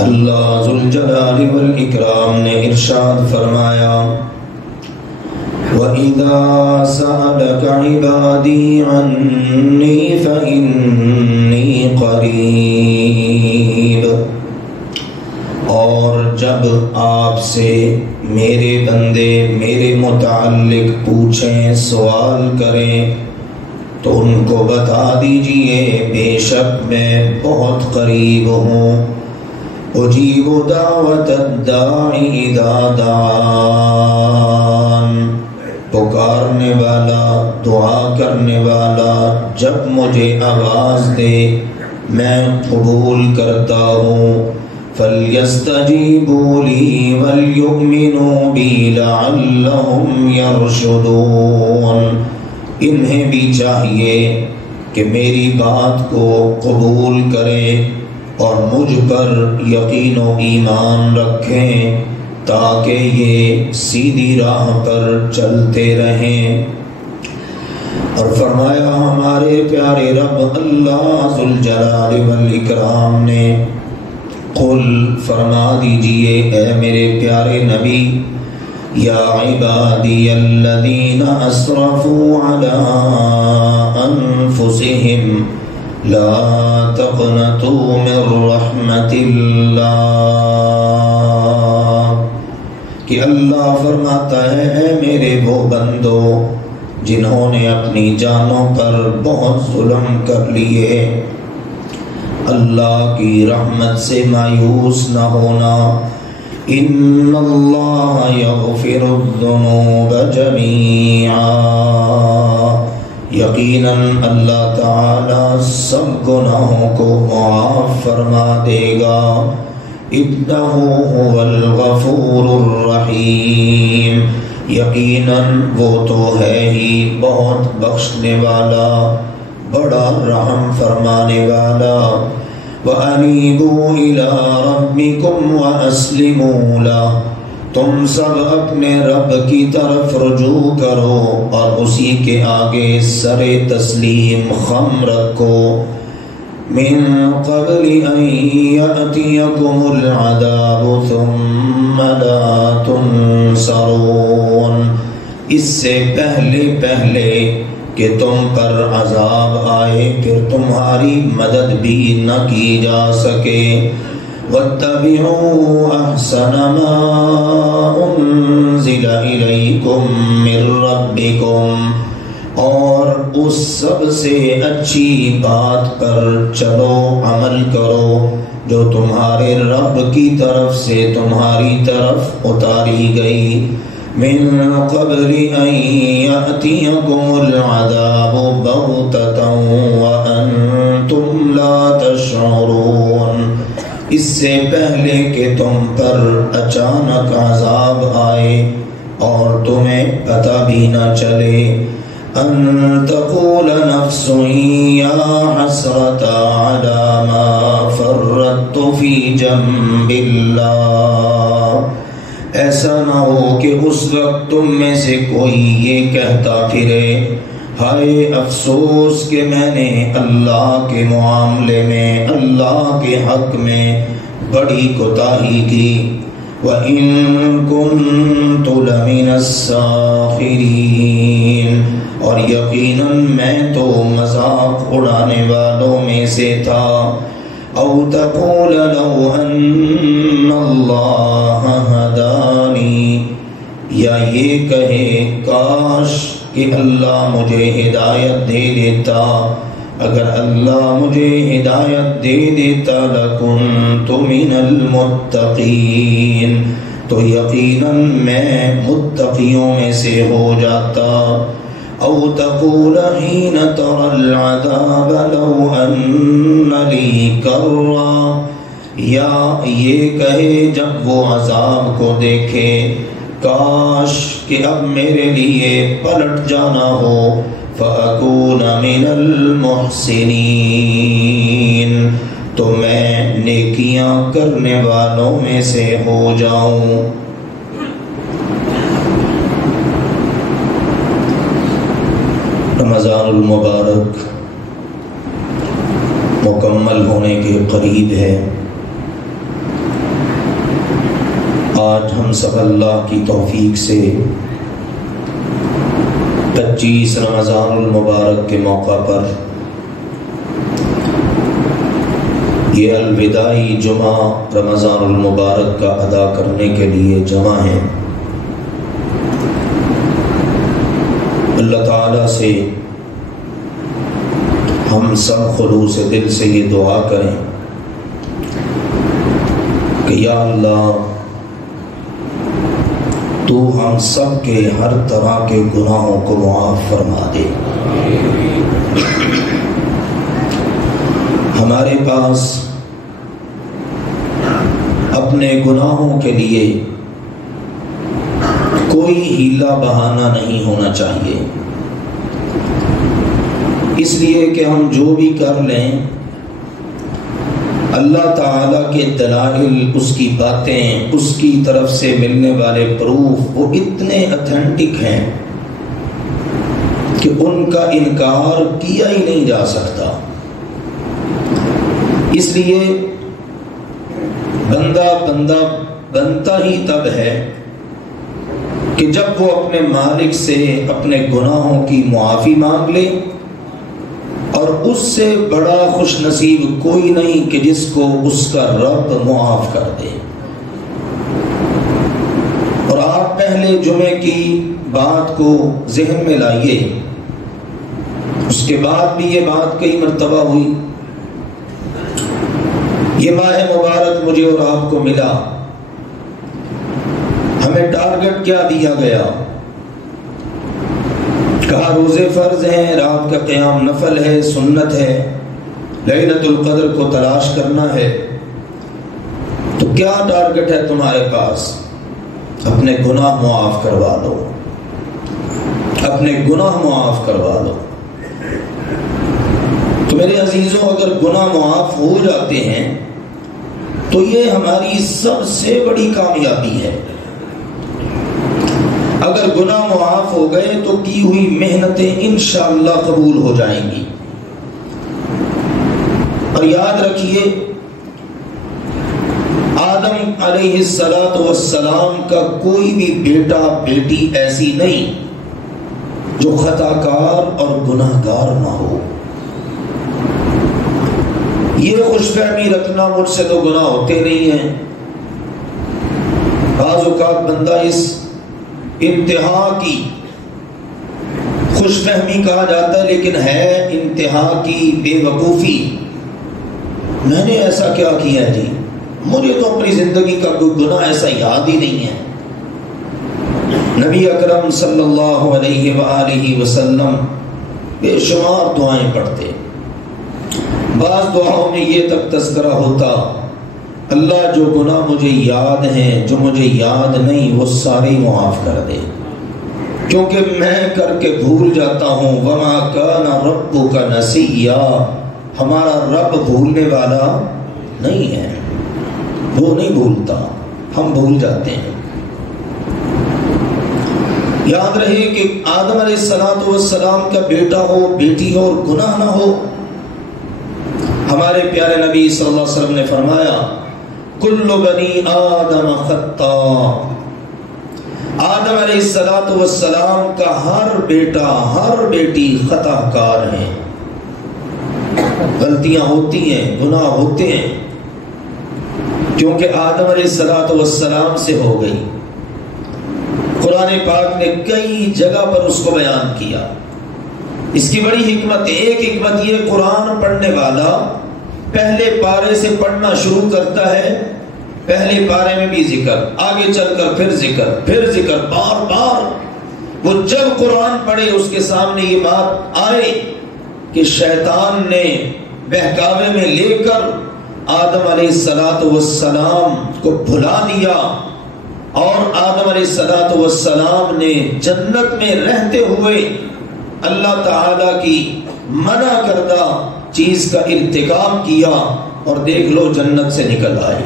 اللہ ذوالجلال والاکرام نے ارشاد فرمایا وَإِذَا سَأَلَكَ عِبَادِي عَنِّي فَإِنِّي قَرِيبٌ، اور جب آپ سے میرے بندے میرے متعلق پوچھیں، سوال کریں، تو ان کو بتا دیجئے بے شک میں بہت قریب ہوں، اجیب دعوت الداعی اذا دعان، پکارنے والا دعا کرنے والا جب مجھے آواز دے میں قبول کرتا ہوں، فَلْيَسْتَجِيبُوا لِي وَلْيُؤْمِنُوا بِي لَعَلَّهُمْ يَرْشُدُونَ، انہیں بھی چاہیے کہ میری بات کو قبول کریں اور مجھ پر یقین و ایمان رکھیں تاکہ یہ سیدھی راہ پر چلتے رہیں۔ اور فرمایا ہمارے پیارے رب اللہ ذوالجلال والاکرام نے قل، فرما دیجئے اے میرے پیارے نبی، یا عبادی الذین اسرفوا علی انفسہم لا تقنطوا من رحمت اللہ، کہ اللہ فرماتا ہے اے میرے وہ بندو جنہوں نے اپنی جانوں پر بہت ظلم کر لیے، اللہ کی رحمت سے مایوس نہ ہونا، ان اللہ یغفر الذنوب جمیعا، یقیناً اللہ تعالی سب گناہوں کو معاف فرما دے گا، انہ هو الغفور الرحیم، یقیناً وہ تو ہے ہی بہت بخشنے والا بڑا رحم فرمانے والا۔ وَأَنِيبُوا إِلَىٰ رَبِّكُمْ وَأَسْلِمُوا لَهُ، تم سب اپنے رب کی طرف رجوع کرو اور اسی کے آگے سر تسلیم خم رکھو، من قبل ان یأتیکم العذاب ثم لا تنصرون، اس سے پہلے کہ تم پر عذاب آئے پھر تمہاری مدد بھی نہ کی جا سکے۔ وَاتَّبِعُوا أَحْسَنَ مَا أُنزِلَ إِلَيْكُم مِّن رَّبِّكُمْ، اور اس سب سے اچھی بات پر چلو عمل کرو جو تمہارے رب کی طرف سے تمہاری طرف اتاری گئی، من قبل ان یأتیکم العذاب بغتۃ وانتم لا تشعرون، اس سے پہلے کہ تم پر اچانک عذاب آئے اور تمہیں پتہ بھی نہ چلے، ان تقول نفس یا حسرۃ علی ما فرطت فی جنب اللہ، ایسا نہ ہو کہ اس وقت تم میں سے کوئی یہ کہتا پھرے ہائے افسوس کہ میں نے اللہ کے معاملے میں اللہ کے حق میں بڑی کوتاہی کی، وَإِن كُنتُ لَمِنَ السَّاخِرِينَ، اور یقیناً میں تو مذاق اڑانے والوں میں سے تھا، او تقول لو ان اللہ ہدانی، یا یہ کہے کاش کہ اللہ مجھے ہدایت دے دیتا، اگر اللہ مجھے ہدایت دے دیتا لکنت من المتقین، تو یقیناً میں متقیوں میں سے ہو جاتا، او تقول حین ترى العذاب لو ان لی کرہ، یا یہ کہے جب وہ عذاب کو دیکھے کاش کہ اب میرے لیے پلٹ جانا ہو، فَأَكُونَ مِنَ الْمُحْسِنِينَ، تو میں نیکیاں کرنے والوں میں سے ہو جاؤں۔ رمضان المبارک مکمل ہونے کے قریب ہے، آج ہم سب اللہ کی توفیق سے 25 رمضان المبارک کے موقع پر یہ الوداعی جمعہ رمضان المبارک کا ادا کرنے کے لیے جمع ہیں۔ اللہ تعالیٰ سے ہم سب خلوص دل سے یہ دعا کریں کہ یا اللہ تو ہم سب کے ہر طرح کے گناہوں کو معاف فرما دے۔ ہمارے پاس اپنے گناہوں کے لیے کوئی ہیلا بہانہ نہیں ہونا چاہیے، اس لیے کہ ہم جو بھی کر لیں اللہ تعالیٰ کے دلائل، اس کی باتیں، اس کی طرف سے ملنے والے پروف وہ اتنے اتھینٹک ہیں کہ ان کا انکار کیا ہی نہیں جا سکتا۔ اس لیے بندہ بنتا ہی تب ہے کہ جب وہ اپنے مالک سے اپنے گناہوں کی معافی مانگ لے، اور اس سے بڑا خوش نصیب کوئی نہیں کہ جس کو اس کا رب معاف کر دے۔ اور آپ پہلے جمعے کی بات کو ذہن میں لائیے، اس کے بعد بھی یہ بات کئی مرتبہ ہوئی۔ یہ ماہ مبارک مجھے اور آپ کو ملا، ہمیں ٹارگٹ کیا دیا گیا؟ کہا روزے فرض ہیں، رات کا قیام نفل ہے، سنت ہے، لیلۃ القدر کو تلاش کرنا ہے۔ تو کیا ٹارگٹ ہے تمہارے پاس؟ اپنے گناہ معاف کروا لو، اپنے گناہ معاف کروا لو۔ تو میرے عزیزوں، اگر گناہ معاف ہو جاتے ہیں تو یہ ہماری سب سے بڑی کامیابی ہے۔ اگر گناہ معاف ہو گئے تو کی ہوئی محنتیں انشاءاللہ قبول ہو جائیں گی۔ اور یاد رکھیے، آدم علیہ السلام کا کوئی بھی بیٹا بیٹی ایسی نہیں جو خطا کار اور گناہ گار نہ ہو۔ یہ خوش فہمی رکھنا مجھ سے تو گناہ ہوتے نہیں ہیں، بعض اوقات بندہ اس انتہا کی خوش فہمی کہا جاتا ہے، لیکن ہے انتہا کی بے وقوفی۔ میں نے ایسا کیا کیا جی، مجھے تو اپنی زندگی کا کوئی گناہ ایسا یاد ہی نہیں ہے۔ نبی اکرم صلی اللہ علیہ وآلہ وسلم بے شمار دعائیں پڑھتے، بعض دعاؤں میں یہ تک تذکرہ ہوتا، اللہ جو گناہ مجھے یاد ہیں، جو مجھے یاد نہیں، وہ سارے معاف کر دے، کیونکہ میں کر کے بھول جاتا ہوں۔ وما کان ربک نسیا، ہمارا رب بھولنے والا نہیں ہے، وہ نہیں بھولتا، ہم بھول جاتے ہیں۔ یاد رہے کہ آدم علیہ السلام کا بیٹا ہو، بیٹی ہو اور گناہ نہ ہو، ہمارے پیارے نبی صلی اللہ علیہ وسلم نے فرمایا کل بنی آدم خطاء، آدم علیہ السلام کا ہر بیٹا ہر بیٹی خطا کار ہیں، غلطیاں ہوتی ہیں، گناہ ہوتے ہیں، کیونکہ آدم علیہ السلام سے ہو گئی۔ قرآن پاک نے کئی جگہ پر اس کو بیان کیا۔ اس کی بڑی حکمت، ایک حکمت یہ، قرآن پڑھنے والا پہلے پارے سے پڑھنا شروع کرتا ہے، پہلے پارے میں بھی ذکر، آگے چل کر پھر ذکر، پھر ذکر، بار بار وہ جب قرآن پڑھے اس کے سامنے یہ بات آئے کہ شیطان نے بہکاوے میں لے کر آدم علیہ السلام کو بھلا دیا، اور آدم علیہ السلام نے جنت میں رہتے ہوئے اللہ تعالی کی منع کردہ چیز کا ارتکاب کیا، اور دیکھ لو جنت سے نکل آئے۔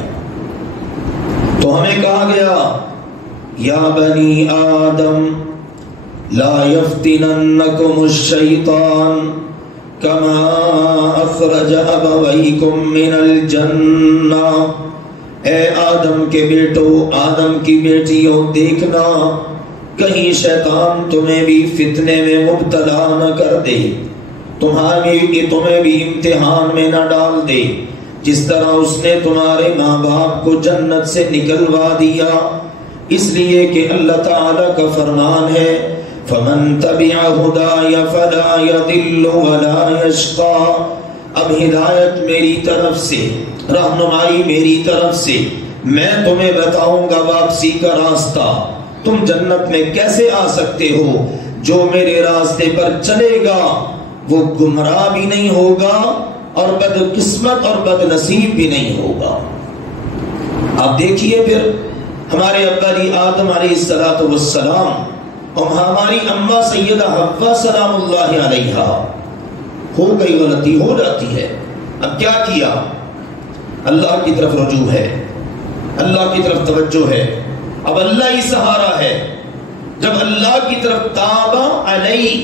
تو ہمیں کہا گیا یا بنی آدم لا یفتننکم الشیطان کما اخرج ابویکم من الجنہ اے آدم کے بیٹو، آدم کی بیٹیوں، دیکھنا کہیں شیطان تمہیں بھی فتنے میں مبتلا نہ کر دے، تمہیں بھی امتحان میں نہ ڈال دے، جس طرح اس نے تمہارے ماں باپ کو جنت سے نکلوا دیا۔ اس لیے کہ اللہ تعالیٰ کا فرمان ہے فَمَن تَبِعَ هُدَايَ فَلَا يَضِلُّ وَلَا يَشْقَىٰ۔ اب ہدایت میری طرف سے، رہنمائی میری طرف سے، میں تمہیں بتاؤں گا واپسی کا راستہ، تم جنت میں کیسے آ سکتے ہو۔ جو میرے راستے پر چلے گا وہ گمراہ بھی نہیں ہوگا اور بد قسمت اور بد نصیب بھی نہیں ہوگا۔ اب دیکھیے پھر ہمارے ابا جی آدم علیہ السلام اور ہماری اماں سیدہ حوا سلام اللہ علیہا، ہو گئی غلطی، ہو جاتی ہے، اب کیا کیا؟ اللہ کی طرف رجوع ہے، اللہ کی طرف توجہ ہے، اب اللہ ہی سہارا ہے۔ جب اللہ کی طرف تابا علیہ،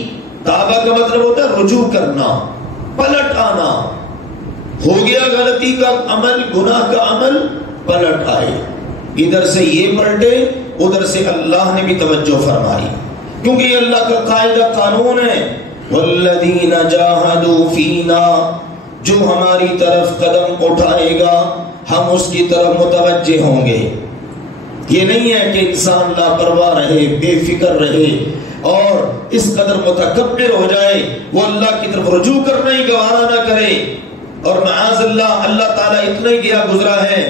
تابا کا مطلب ہوتا ہے رجوع کرنا، پلٹ آنا، ہو گیا غلطی کا عمل، گناہ کا عمل، پلٹ آئے، ادھر سے یہ پلٹے، ادھر سے اللہ نے بھی توجہ فرمائی، کیونکہ یہ اللہ کا قاعدہ قانون ہے والذین جاہدوا فینا، جو ہماری طرف قدم اٹھائے گا ہم اس کی طرف متوجہ ہوں گے۔ یہ نہیں ہے کہ انسان لاپرواہ رہے، بے فکر رہے اور اس قدر متکبر ہو جائے وہ اللہ کی طرف رجوع کرنا ہی گوارا نہ کرے، اور معاذ اللہ اللہ تعالیٰ اتنا ہی گیا گزرا ہے۔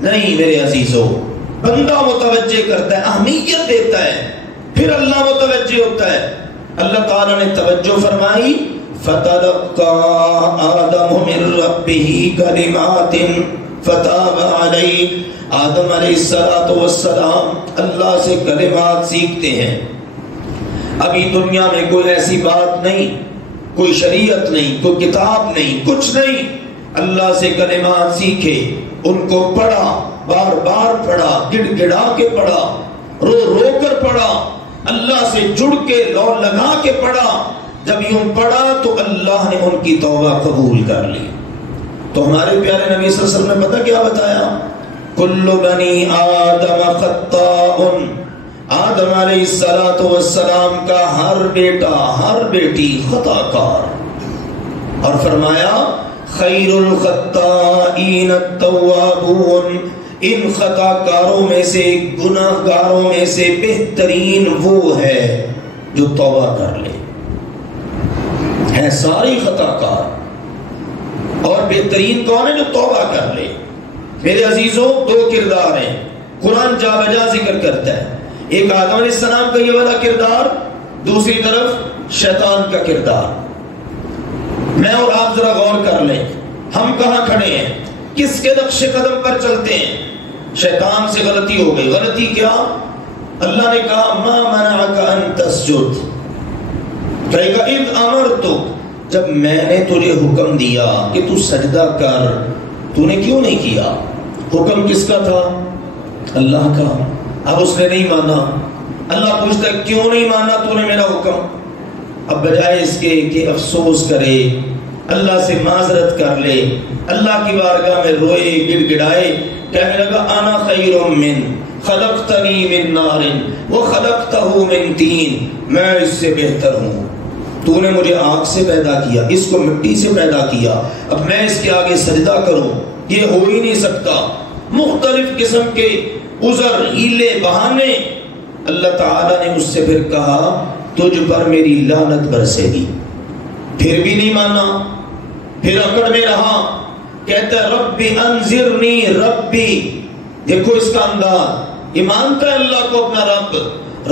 نہیں میرے عزیزو، بندہ متوجہ کرتا ہے، اہمیت دیتا ہے، پھر اللہ متوجہ ہوتا ہے۔ اللہ تعالیٰ نے توجہ فرمائی فَتَلَقَّىٰ آدَمُ مِن رَبِّهِ كَلِمَاتٍ فَتَابَ عَلَيْهِ، آدم علیہ السلام اللہ سے کلمات سیکھتے ہیں۔ ابھی دنیا میں کوئی ایسی بات نہیں، کوئی شریعت نہیں، کوئی کتاب نہیں، کچھ نہیں، اللہ سے کلمات سیکھے، ان کو پڑھا، بار بار پڑھا، گڑ گڑا کے پڑھا، رو رو کر پڑھا، اللہ سے جڑ کے لو لگا کے پڑھا۔ جب یوں پڑھا تو اللہ نے ان کی توبہ قبول کر لی۔ تو ہمارے پیارے نبی صلی اللہ علیہ وسلم نے پتہ کیا بتایا؟ کل بنی آدم خطاء، آدم علیہ السلام کا ہر بیٹا ہر بیٹی خطا کار، اور فرمایا خیر الخطائین التوابون، ان خطا کاروں میں سے، گناہ گاروں میں سے بہترین وہ ہے جو توبہ کر لے۔ ہے ساری خطا کار اور بہترین کون ہے؟ جو توبہ کر لے۔ میرے عزیزوں، دو کردار ہیں، قرآن جا بجا ذکر کرتا ہے، ایک آدم علیہ السلام کا یہ والا کردار، دوسری طرف شیطان کا کردار۔ میں اور آپ ذرا غور کر لیں، ہم کہاں کھڑے ہیں، کس کے نقش قدم پر چلتے ہیں؟ شیطان سے غلطی ہو گئی، غلطی کیا؟ اللہ نے کہا ما منعک ان تسجد، کہے گا اذ امرتک، جب میں نے تجھے حکم دیا کہ تو سجدہ کر، تو نے کیوں نہیں کیا؟ حکم کس کا تھا؟ اللہ کا۔ اب اس نے نہیں مانا، اللہ پوچھتا ہے کیوں نہیں مانا تو نے میرا حکم؟ اب بجائے اس کے کہ افسوس کرے، اللہ سے معذرت کر لے، اللہ کی بارگاہ میں روئے گڑ گڑائے، کہنے لگا انا خیر من خلقتنی من نار وخلقتہ من طین، میں اس سے بہتر ہوں، تو نے مجھے آگ سے پیدا کیا، اس کو مٹی سے پیدا کیا، اب میں اس کے آگے سجدہ کروں؟ یہ ہو ہی نہیں سکتا۔ مختلف قسم کے عذر، ہیلے، بہانے۔ اللہ تعالیٰ نے اس سے پھر کہا تجھ پر میری لعنت برسے گی، پھر بھی نہیں مانا، پھر اکڑ میں رہا، کہتا ہے ربی انذرنی ربی، دیکھو اس کا انداز، یہ مانتا ہے اللہ کو اپنا رب،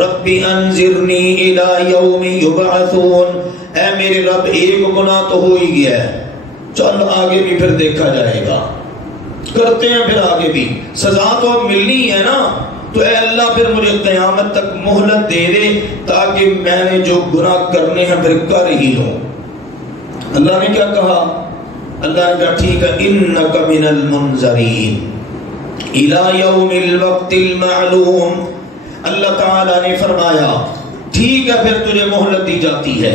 ربی انذرنی الی یوم یبعثون، اے میرے رب ایک گناہ تو ہو ہی گیا ہے، چل آگے بھی پھر دیکھا جائے گا، کرتے ہیں پھر آگے بھی، سزا تو اب ملنی ہے نا، تو اے اللہ پھر مجھے قیامت تک مہلت دے دے تاکہ میں نے جو گناہ کرنے ہیں پھر کر ہی لوں۔ اللہ نے کیا کہا؟ اللہ نے کہا ٹھیک ہے انک من المنذرین الی یوم الوقت المعلوم، اللہ تعالیٰ نے فرمایا ٹھیک ہے پھر تجھے مہلت دی جاتی ہے،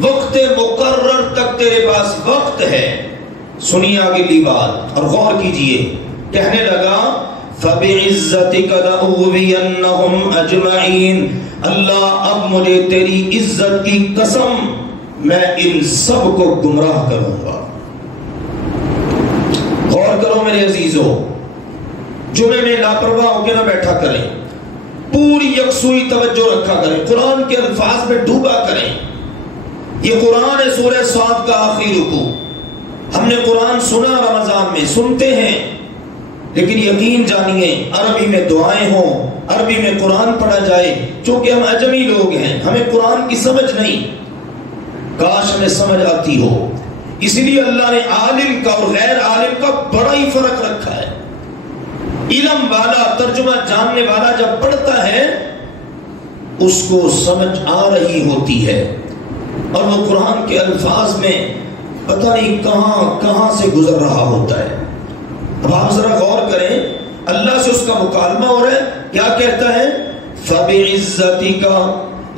وقت مقرر تک تیرے پاس وقت ہے۔ سنیے آگے کی بات اور غور کیجئے، کہنے لگا فَبِعِزَّتِكَ لَأُغْوِيَنَّهُمْ أَجْمَعِينَ، اللہ اب مجھے تیری عزت کی قسم میں ان سب کو گمراہ کروں گا۔ غور کرو میرے عزیزو، جمعے میں لاپرواہ ہو کے نہ بیٹھا کریں، پوری یکسوئی توجہ رکھا کریں، قرآن کے الفاظ میں ڈوبا کریں۔ یہ قرآن ہے سورہ صاد کا آخری رکوع۔ ہم نے قرآن سنا رمضان میں، سنتے ہیں، لیکن یقین جانیے عربی میں دعائیں ہوں، عربی میں قرآن پڑھا جائے، چونکہ ہم عجمی لوگ ہیں، ہمیں قرآن کی سمجھ نہیں، کاش ہمیں سمجھ آتی ہو۔ اس لیے اللہ نے عالم کا اور غیر عالم کا بڑا ہی فرق رکھا ہے۔ علم والا، ترجمہ جاننے والا جب پڑھتا ہے اس کو سمجھ آ رہی ہوتی ہے، اور وہ قرآن کے الفاظ میں پتہ نہیں کہاں کہاں سے گزر رہا ہوتا ہے۔ اب آپ ذرا غور کریں، اللہ سے اس کا مکالمہ ہو رہا ہے، کیا کہتا ہے؟ فَبِعِزَّتِكَ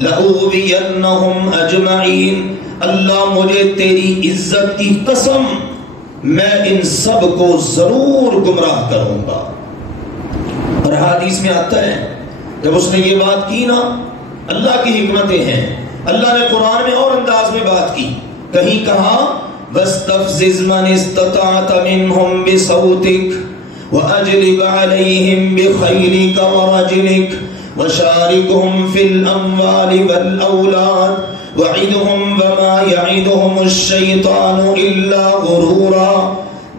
لَأُغْوِيَنَّهُمْ أَجْمَعِينَ، اللہ مجھے تیری عزت کی قسم میں ان سب کو ضرور گمراہ کروں گا۔ اور حدیث میں آتا ہے جب اس نے یہ بات کی نا، اللہ کی حکمتیں ہیں، اللہ نے قرآن میں اور انداز میں بات کی، کہیں کہا وَاسْتَفْزِزْ مَنِ اسْتَطَعْتَ مِنْهُمْ بِصَوْتِكَ وَأَجْلِبْ عَلَيْهِمْ بِخَيْلِكَ وَرَجِلِكَ وَشَارِكْهُمْ فِي الْأَمْوَالِ وَالْأَوْلَادِ وَعِدْهُمْ وَمَا يَعِدُهُمُ الشَّيْطَانُ إِلَّا غُرُورًا،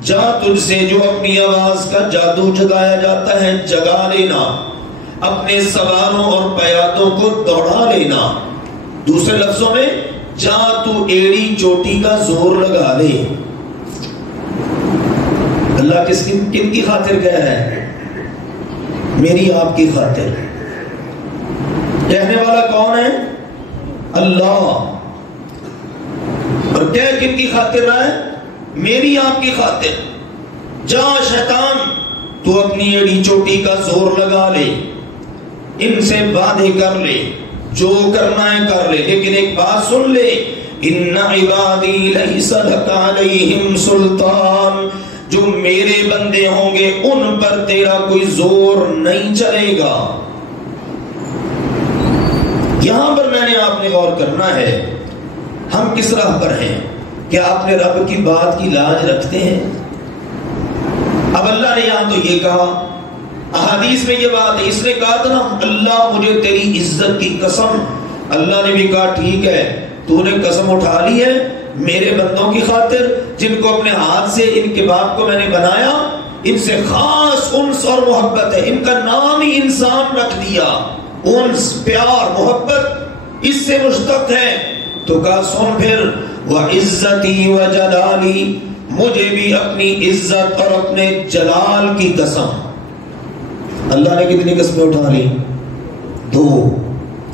جا تجھ سے جو اپنی آواز کا جادو جگایا جاتا ہے جگا لینا، اپنے سواروں اور پیادوں کو دوڑا لینا۔ دوسرے لفظوں میں جا تو ایڑی چوٹی کا زور لگا لے۔ اللہ کن کی خاطر کہہ رہا ہے؟ میری آپ کی خاطر۔ کہنے والا کون ہے؟ اللہ۔ اور کہہ کن کی خاطر رہا ہے؟ میری آپ کی خاطر۔ جا شیطان تو اپنی ایڑی چوٹی کا زور لگا لے، ان سے وعدے کر لے، جو کرنا ہے کر لے، لیکن ایک بات سن لے، ان عبادی لیس لک علیہم سلطان، جو میرے بندے ہوں گے ان پر تیرا کوئی زور نہیں چلے گا۔ یہاں پر میں نے آپ نے غور کرنا ہے، ہم کس راہ پر ہیں؟ کیا اپنے رب کی بات کی لاج رکھتے ہیں؟ اب اللہ نے یہاں تو یہ کہا، احادیث میں یہ بات ہے، اس نے کہا تھا نا اللہ مجھے تیری عزت کی قسم، اللہ نے بھی کہا ٹھیک ہے، تو نے قسم اٹھا لی ہے میرے بندوں کی خاطر جن کو اپنے ہاتھ سے ان کے باپ کو میں نے بنایا، ان سے خاص انس اور محبت ہے، ان کا نام ہی انسان رکھ دیا، انس، پیار، محبت اس سے مشتق ہے، تو کہا سن پھر وَعِزَّتِي وَجَلَالِي، مجھے بھی اپنی عزت اور اپنے جلال کی قسم۔ اللہ نے کتنی قسمیں اٹھا لی؟ دو،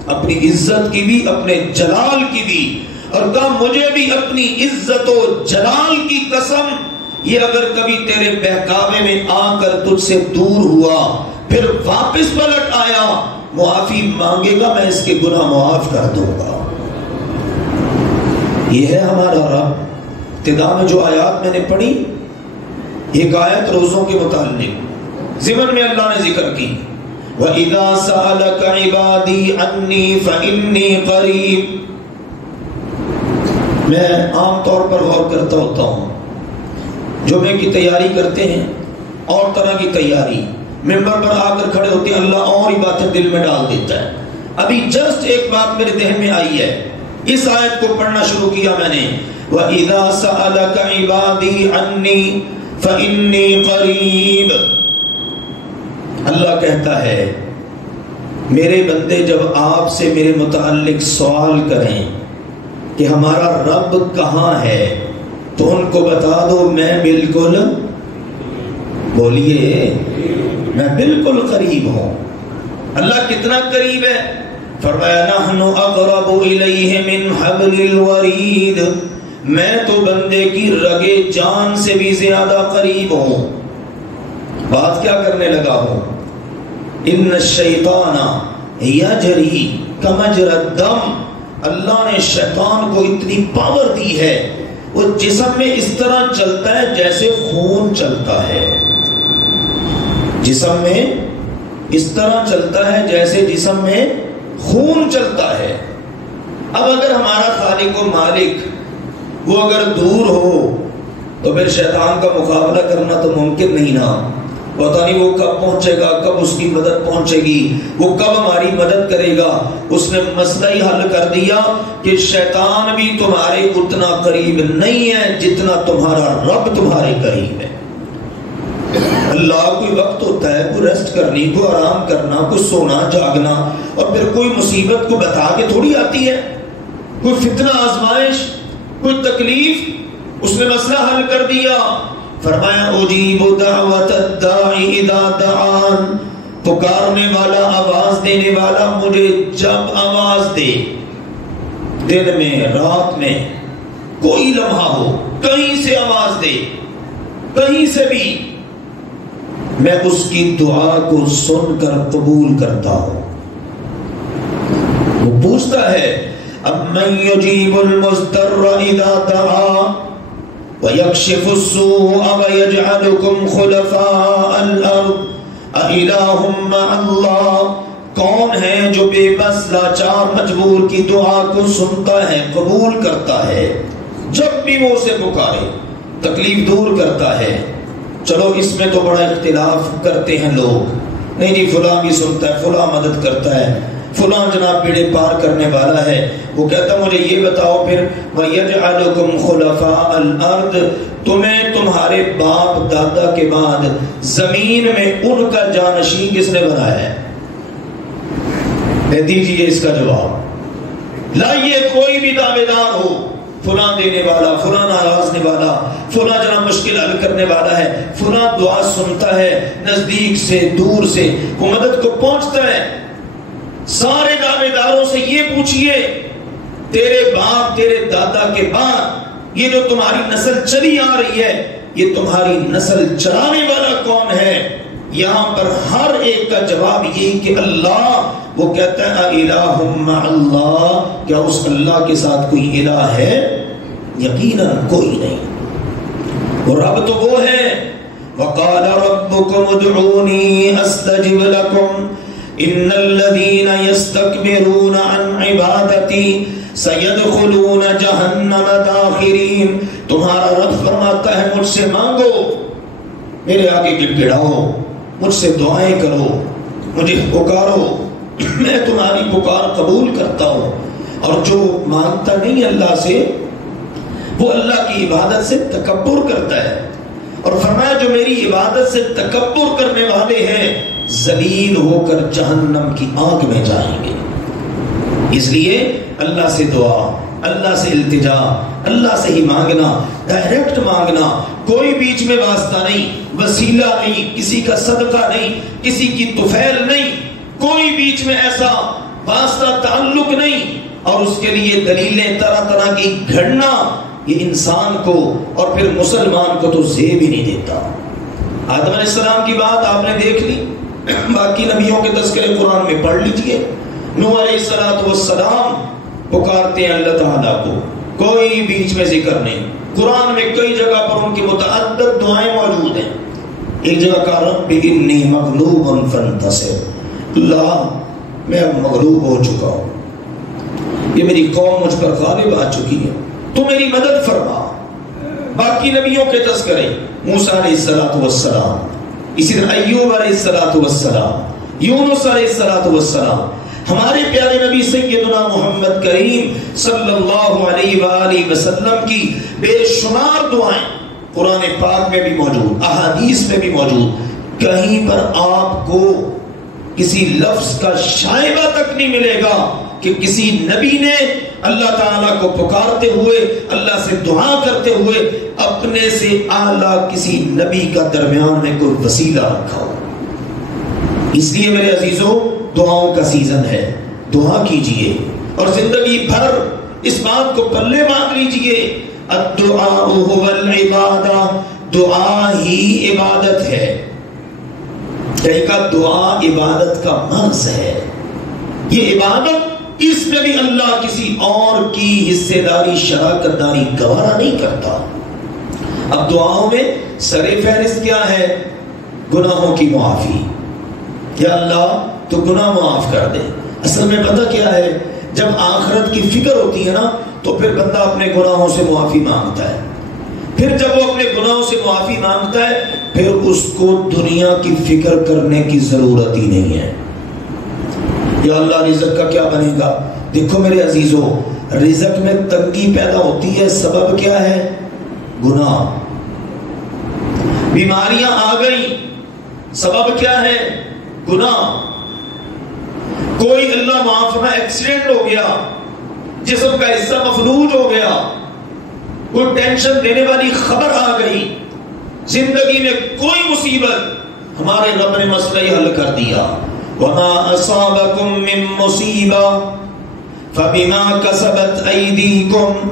اپنی عزت کی بھی اپنے جلال کی بھی، اور کہا مجھے بھی اپنی عزت و جلال کی قسم، یہ اگر کبھی تیرے بہکاوے میں آ کر تجھ سے دور ہوا پھر واپس پلٹ آیا معافی مانگے گا، میں اس کے گناہ معاف کر دوں گا۔ یہ ہے ہمارا رب۔ ابتدا میں جو آیات میں نے پڑھی، ایک آیت روزوں کے متعلق ضمن میں اللہ نے ذکر کی، وَإِذَا سَأَلَكَ عِبَادِي عَنِّي فَإِنِّي قَرِيبٌ۔ میں عام طور پر غور کرتا ہوتا ہوں، جمعے کی تیاری کرتے ہیں اور طرح کی تیاری، ممبر پر آ کر کھڑے ہوتے ہیں، اللہ اور ہی باتیں دل میں ڈال دیتا ہے۔ ابھی جسٹ ایک بات میرے ذہن میں آئی ہے، اس آیت کو پڑھنا شروع کیا میں نے، وَإِذَا سَأَلَكَ عِبَادِي عَنِّي فَإِنِّي قَرِيبٌ۔ اللہ کہتا ہے میرے بندے جب آپ سے میرے متعلق سوال کریں کہ ہمارا رب کہاں ہے، تو ان کو بتا دو میں بالکل، بولیے میں بالکل قریب ہوں۔ اللہ کتنا قریب ہے؟ فرمایا نحن اقرب الیہ من حبل الورید، میں تو بندے کی رگے جان سے بھی زیادہ قریب ہوں۔ بات کیا کرنے لگا ہوں؟ ان الشیطان یجری کمجری الدم، اللہ نے شیطان کو اتنی پاور دی ہے، وہ جسم میں اس طرح چلتا ہے جیسے خون چلتا ہے۔ جسم میں اس طرح چلتا ہے جیسے جسم میں خون چلتا ہے۔ اب اگر ہمارا خالق و مالک وہ اگر دور ہو تو پھر شیطان کا مقابلہ کرنا تو ممکن نہیں نا۔ پتہ نہیں وہ کب پہنچے گا، کب اس کی مدد پہنچے گی، وہ کب ہماری مدد کرے گا۔ اس نے مسئلہ ہی حل کر دیا کہ شیطان بھی تمہارے اتنا قریب نہیں ہے جتنا تمہارا رب تمہارے قریب ہے۔ اللہ کوئی وقت ہوتا ہے، کوئی ریسٹ کرنی، کوئی آرام کرنا، کوئی سونا جاگنا، اور پھر کوئی مصیبت کو بتا کے تھوڑی آتی ہے، کوئی فتنہ آزمائش، کوئی تکلیف۔ اس نے مسئلہ حل کر دیا، فرمایا اجیب دعوت الداعی اذا دعان، پکارنے والا، آواز دینے والا مجھے جب آواز دے، دن میں، رات میں، کوئی لمحہ ہو، کہیں سے آواز دے، کہیں سے بھی، میں اس کی دعا کو سن کر قبول کرتا ہوں۔ وہ پوچھتا ہے امن یجیب المضطر اذا دعا وَيَكْشِفُ السُّوءَ وَيَجْعَلُكُمْ خُلَفَاءَ الْأَرْضِ أَإِلَٰهٌ مَّعَ اللَّهِ، کون ہے جو بے بس لاچار مجبور کی دعا کو سنتا ہے، قبول کرتا ہے، جب بھی وہ اسے پکارے تکلیف دور کرتا ہے۔ چلو اس میں تو بڑا اختلاف کرتے ہیں لوگ، نہیں جی فلاں بھی سنتا ہے، فلاں مدد کرتا ہے، فلاں جناب بیڑے پار کرنے والا ہے۔ وہ کہتا مجھے یہ بتاؤ پھر وَيَجْعَلُكُمْ خُلَفَاءَ الْأَرْضِ، تمہیں تمہارے باپ دادا کے بعد زمین میں ان کا جانشین کس نے بنایا ہے؟ دیجیے اس کا جواب۔ لائیے کوئی بھی دعوے دار ہو، فلاں دینے والا، فلاں نوازنے والا، فلاں جناب مشکل حل کرنے والا ہے، فلاں دعا سنتا ہے، نزدیک سے دور سے وہ مدد کو پہنچتا ہے۔ سارے دعوے داروں سے یہ پوچھئے تیرے باپ تیرے دادا کے بعد یہ جو تمہاری نسل چلی آ رہی ہے، یہ تمہاری نسل چلانے والا کون ہے؟ یہاں پر ہر ایک کا جواب یہ کہ اللہ۔ وہ کہتا ہے الہ مع اللہ، کیا اس اللہ کے ساتھ کوئی الہ ہے؟ یقیناً کوئی نہیں، وہ رب تو وہ ہے۔ وقال ربکم ادعونی استجب لکم ان الذین یستکبرون عن عبادتی سیدخلون جہنم داخرین۔ تمہارا رب فرماتا ہے مجھ سے مانگو، میرے آگے گڑگڑاؤ، مجھ سے دعائیں کرو، مجھے پکارو، میں تمہاری پکار قبول کرتا ہوں۔ اور جو مانگتا نہیں اللہ سے، وہ اللہ کی عبادت سے تکبر کرتا ہے، اور فرمایا جو میری عبادت سے تکبر کرنے والے ہیں ذلیل ہو کر جہنم کی آگ میں جائیں گے۔ اس لیے اللہ سے دعا، اللہ سے التجا، اللہ سے ہی مانگنا، ڈائریکٹ مانگنا، کوئی بیچ میں واسطہ نہیں، وسیلہ نہیں، کسی کا صدقہ نہیں، کسی کی طفیل نہیں، کوئی بیچ میں ایسا واسطہ تعلق نہیں، اور اس کے لیے دلیلیں طرح طرح کی گھڑنا، یہ انسان کو اور پھر مسلمان کو تو زیب ہی نہیں دیتا۔ آدم علیہ السلام کی بات آپ نے دیکھ لی، باقی نبیوں کے تذکرے قرآن میں پڑھ لیجئے۔ نوح علیہ السلام پکارتے ہیں اللہ تعالیٰ کو، کوئی بیچ میں ذکر نہیں۔ قرآن میں کئی جگہ پر ان کی متعدد دعائیں موجود ہیں۔ ایک جگہ کہا رب انی مغلوب فانتصر، اللہ میں اب مغلوب ہو چکا ہوں، یہ میری قوم مجھ پر غالب آ چکی ہے، تو میری مدد فرما۔ باقی نبیوں کے تذکرے موسیٰ علیہ السلام، اسی طرح ایوب علیہ السلام، یونس علیہ السلام، ہمارے پیارے نبی سیدنا محمد کریم صلی اللہ علیہ وآلہ وسلم کی بے شمار دعائیں قرآن پاک میں بھی موجود، احادیث میں بھی موجود۔ کہیں پر آپ کو کسی لفظ کا شائبہ تک نہیں ملے گا کہ کسی نبی نے اللہ تعالیٰ کو پکارتے ہوئے، اللہ سے دعا کرتے ہوئے اپنے سے اعلیٰ کسی نبی کا درمیان میں کوئی وسیلہ رکھا ہو۔ اس لیے میرے عزیزوں دعاؤں کا سیزن ہے، دعا کیجئے اور زندگی بھر اس بات کو پلے باندھ لیجئے، الدعاء هو العبادہ، دعا ہی عبادت ہے۔ کہیں کا دعا عبادت کا محض ہے، یہ عبادت، اس میں بھی اللہ کسی اور کی حصے داری، شراکت داری گوارا نہیں کرتا۔ اب دعاؤں میں سر فہرست کیا ہے؟ گناہوں کی معافی. یا اللہ تو گناہ معاف کر دے. اصل میں پتہ کیا ہے، جب آخرت کی فکر ہوتی ہے نا تو پھر بندہ اپنے گناہوں سے معافی مانگتا ہے. پھر جب وہ اپنے گناہوں سے معافی مانگتا ہے پھر اس کو دنیا کی فکر کرنے کی ضرورت ہی نہیں ہے. یا اللہ رزق کا کیا بنے گا؟ دیکھو میرے عزیزو، رزق میں تنگی پیدا ہوتی ہے، سبب کیا ہے؟ گناہ. بیماریاں آ گئی، سبب کیا ہے؟ گناہ. کوئی اللہ معاف فرمائے ایکسیڈنٹ ہو گیا، جسم کا حصہ مفلوج ہو گیا، کوئی ٹینشن دینے والی خبر آ گئی، زندگی میں کوئی مصیبت، ہمارے رب نے مسئلہ حل کر دیا. وما اصابکم من مصیبہ فبما کسبت ایدیکم.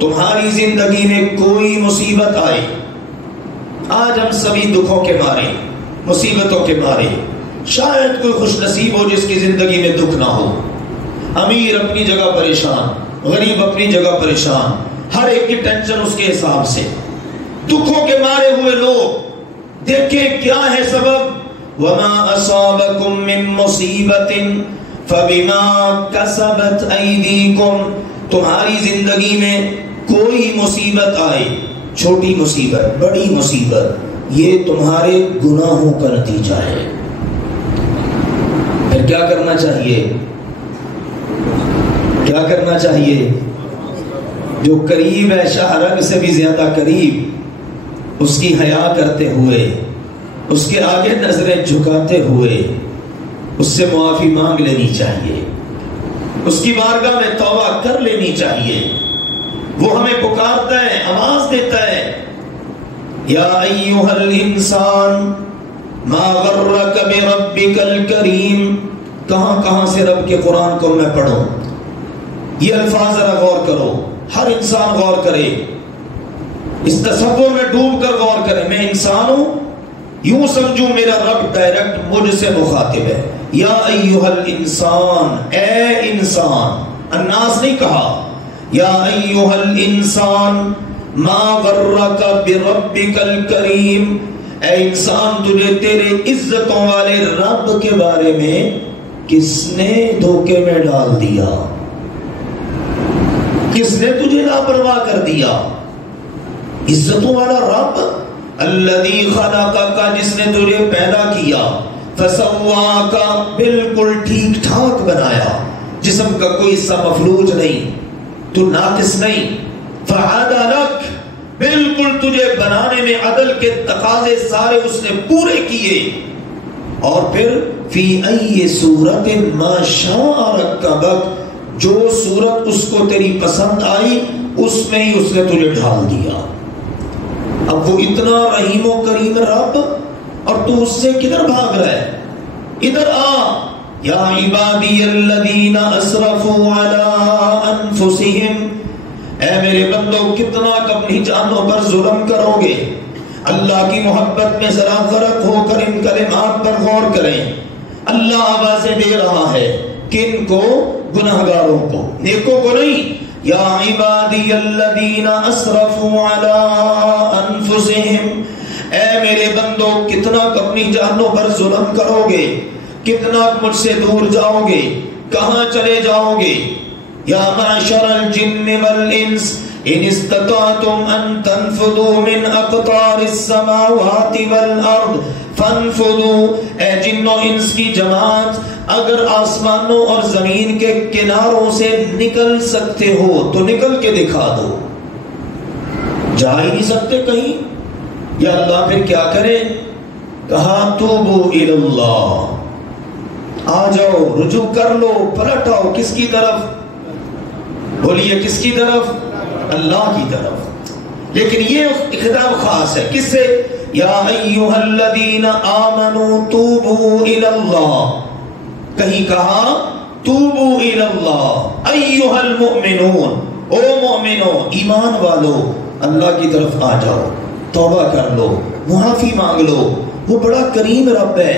تمہاری زندگی میں کوئی مصیبت آئے، آج ہم سبھی دکھوں کے مارے، مصیبتوں کے مارے، شاید کوئی خوش نصیب ہو جس کی زندگی میں دکھ نہ ہو. امیر اپنی جگہ پریشان، غریب اپنی جگہ پریشان، ہر ایک کی ٹینشن اس کے حساب سے، دکھوں کے مارے ہوئے لوگ. دیکھیں کیا ہے سبب؟ وما اصابکم من مصیبت فبما کسبت ایدیکم. تمہاری زندگی میں کوئی مصیبت آئے، چھوٹی مصیبت، بڑی مصیبت، یہ تمہارے گناہوں کا نتیجہ ہے. پھر کیا کرنا چاہیے؟ کیا کرنا چاہیے؟ جو قریب ہے شاہ رنگ سے بھی زیادہ قریب، اس کی حیا کرتے ہوئے، اس کے آگے نظریں جھکاتے ہوئے اس سے معافی مانگ لینی چاہیے، اس کی بارگاہ میں توبہ کر لینی چاہیے. وہ ہمیں پکارتا ہے، آواز دیتا ہے، یا ایھا الانسان ما غرک بربک الکریم. کہاں کہاں سے رب کے قرآن کو میں پڑھوں؟ یہ الفاظ ذرا غور کرو، ہر انسان غور کرے، اس تصور میں ڈوب کر غور کرے. میں انسان ہوں، یوں سمجھوں میرا رب ڈائریکٹ مجھ سے مخاطب ہے. یا ایھا الانسان، اے انسان، الناس نہیں کہا. یا ایھا الانسان ما غرک بربک الکریم. اے انسان، تجھے تیرے عزتوں والے رب کے بارے میں کس نے دھوکے میں ڈال دیا؟ کس نے تجھے لاپرواہ کر دیا؟ عزتوں والا رب، الذی خلقک، جس نے تجھے پیدا کیا، فسواک، بالکل ٹھیک ٹھاک بنایا، جسم کا کوئی حصہ مفلوج نہیں، تو ناقص نہیں، فعدلک، بالکل تجھے بنانے میں عدل کے تقاضے سارے اس نے پورے کیے. اور پھر فی ای صورت ما شاء رکبک، جو صورت اس کو تیری پسند آئی اس میں ہی اس نے تجھے ڈھال دیا. اب وہ اتنا رحیم و کریم رب، اور تو اس سے کدھر بھاگ رہا ہے؟ ادھر آ. یا عبادی الذین اسرفوا علی انفسہم، اے میرے بندو کتنا اپنی جانوں پر ظلم کرو گے؟ اللہ کی محبت میں ذرا غرق ہو کر ان کلمات پر غور کریں. اللہ آوازیں دے رہا ہے، کن کو؟ گناہگاروں کو، نیکوں کو نہیں. یا عبادی الذین اسرفوا علی انفسہم، اے میرے بندو کتنا اپنی جانوں پر ظلم کرو گے؟ کتنا مجھ سے دور جاؤ گے؟ کہاں چلے جاؤ گے؟ یا معشر الجن والانس ان استطعتم ان تنفذوا من اقطار السماوات والارض فانفذوا. اے جن و انس کی جماعت، اگر آسمانوں اور زمین کے کناروں سے نکل سکتے ہو تو نکل کے دکھا دو. جا ہی نہیں سکتے کہیں؟ یا اللہ پھر کیا کرے؟ کہا توبوا الی اللہ، آ جاؤ، رجوع کر لو، پلٹ آؤ. کس کی طرف؟ بولیے کس کی طرف؟ اللہ کی طرف. لیکن یہ خطاب خاص ہے کس سے؟ یا ایھا الذین آمنوا توبوا الی اللہ. کہیں کہا توبوا الی اللہ، ایھا المؤمنون، او مومنو، ایمان والو، اللہ کی طرف آ جاؤ، توبہ کر لو، معافی مانگ لو. وہ بڑا کریم رب ہے،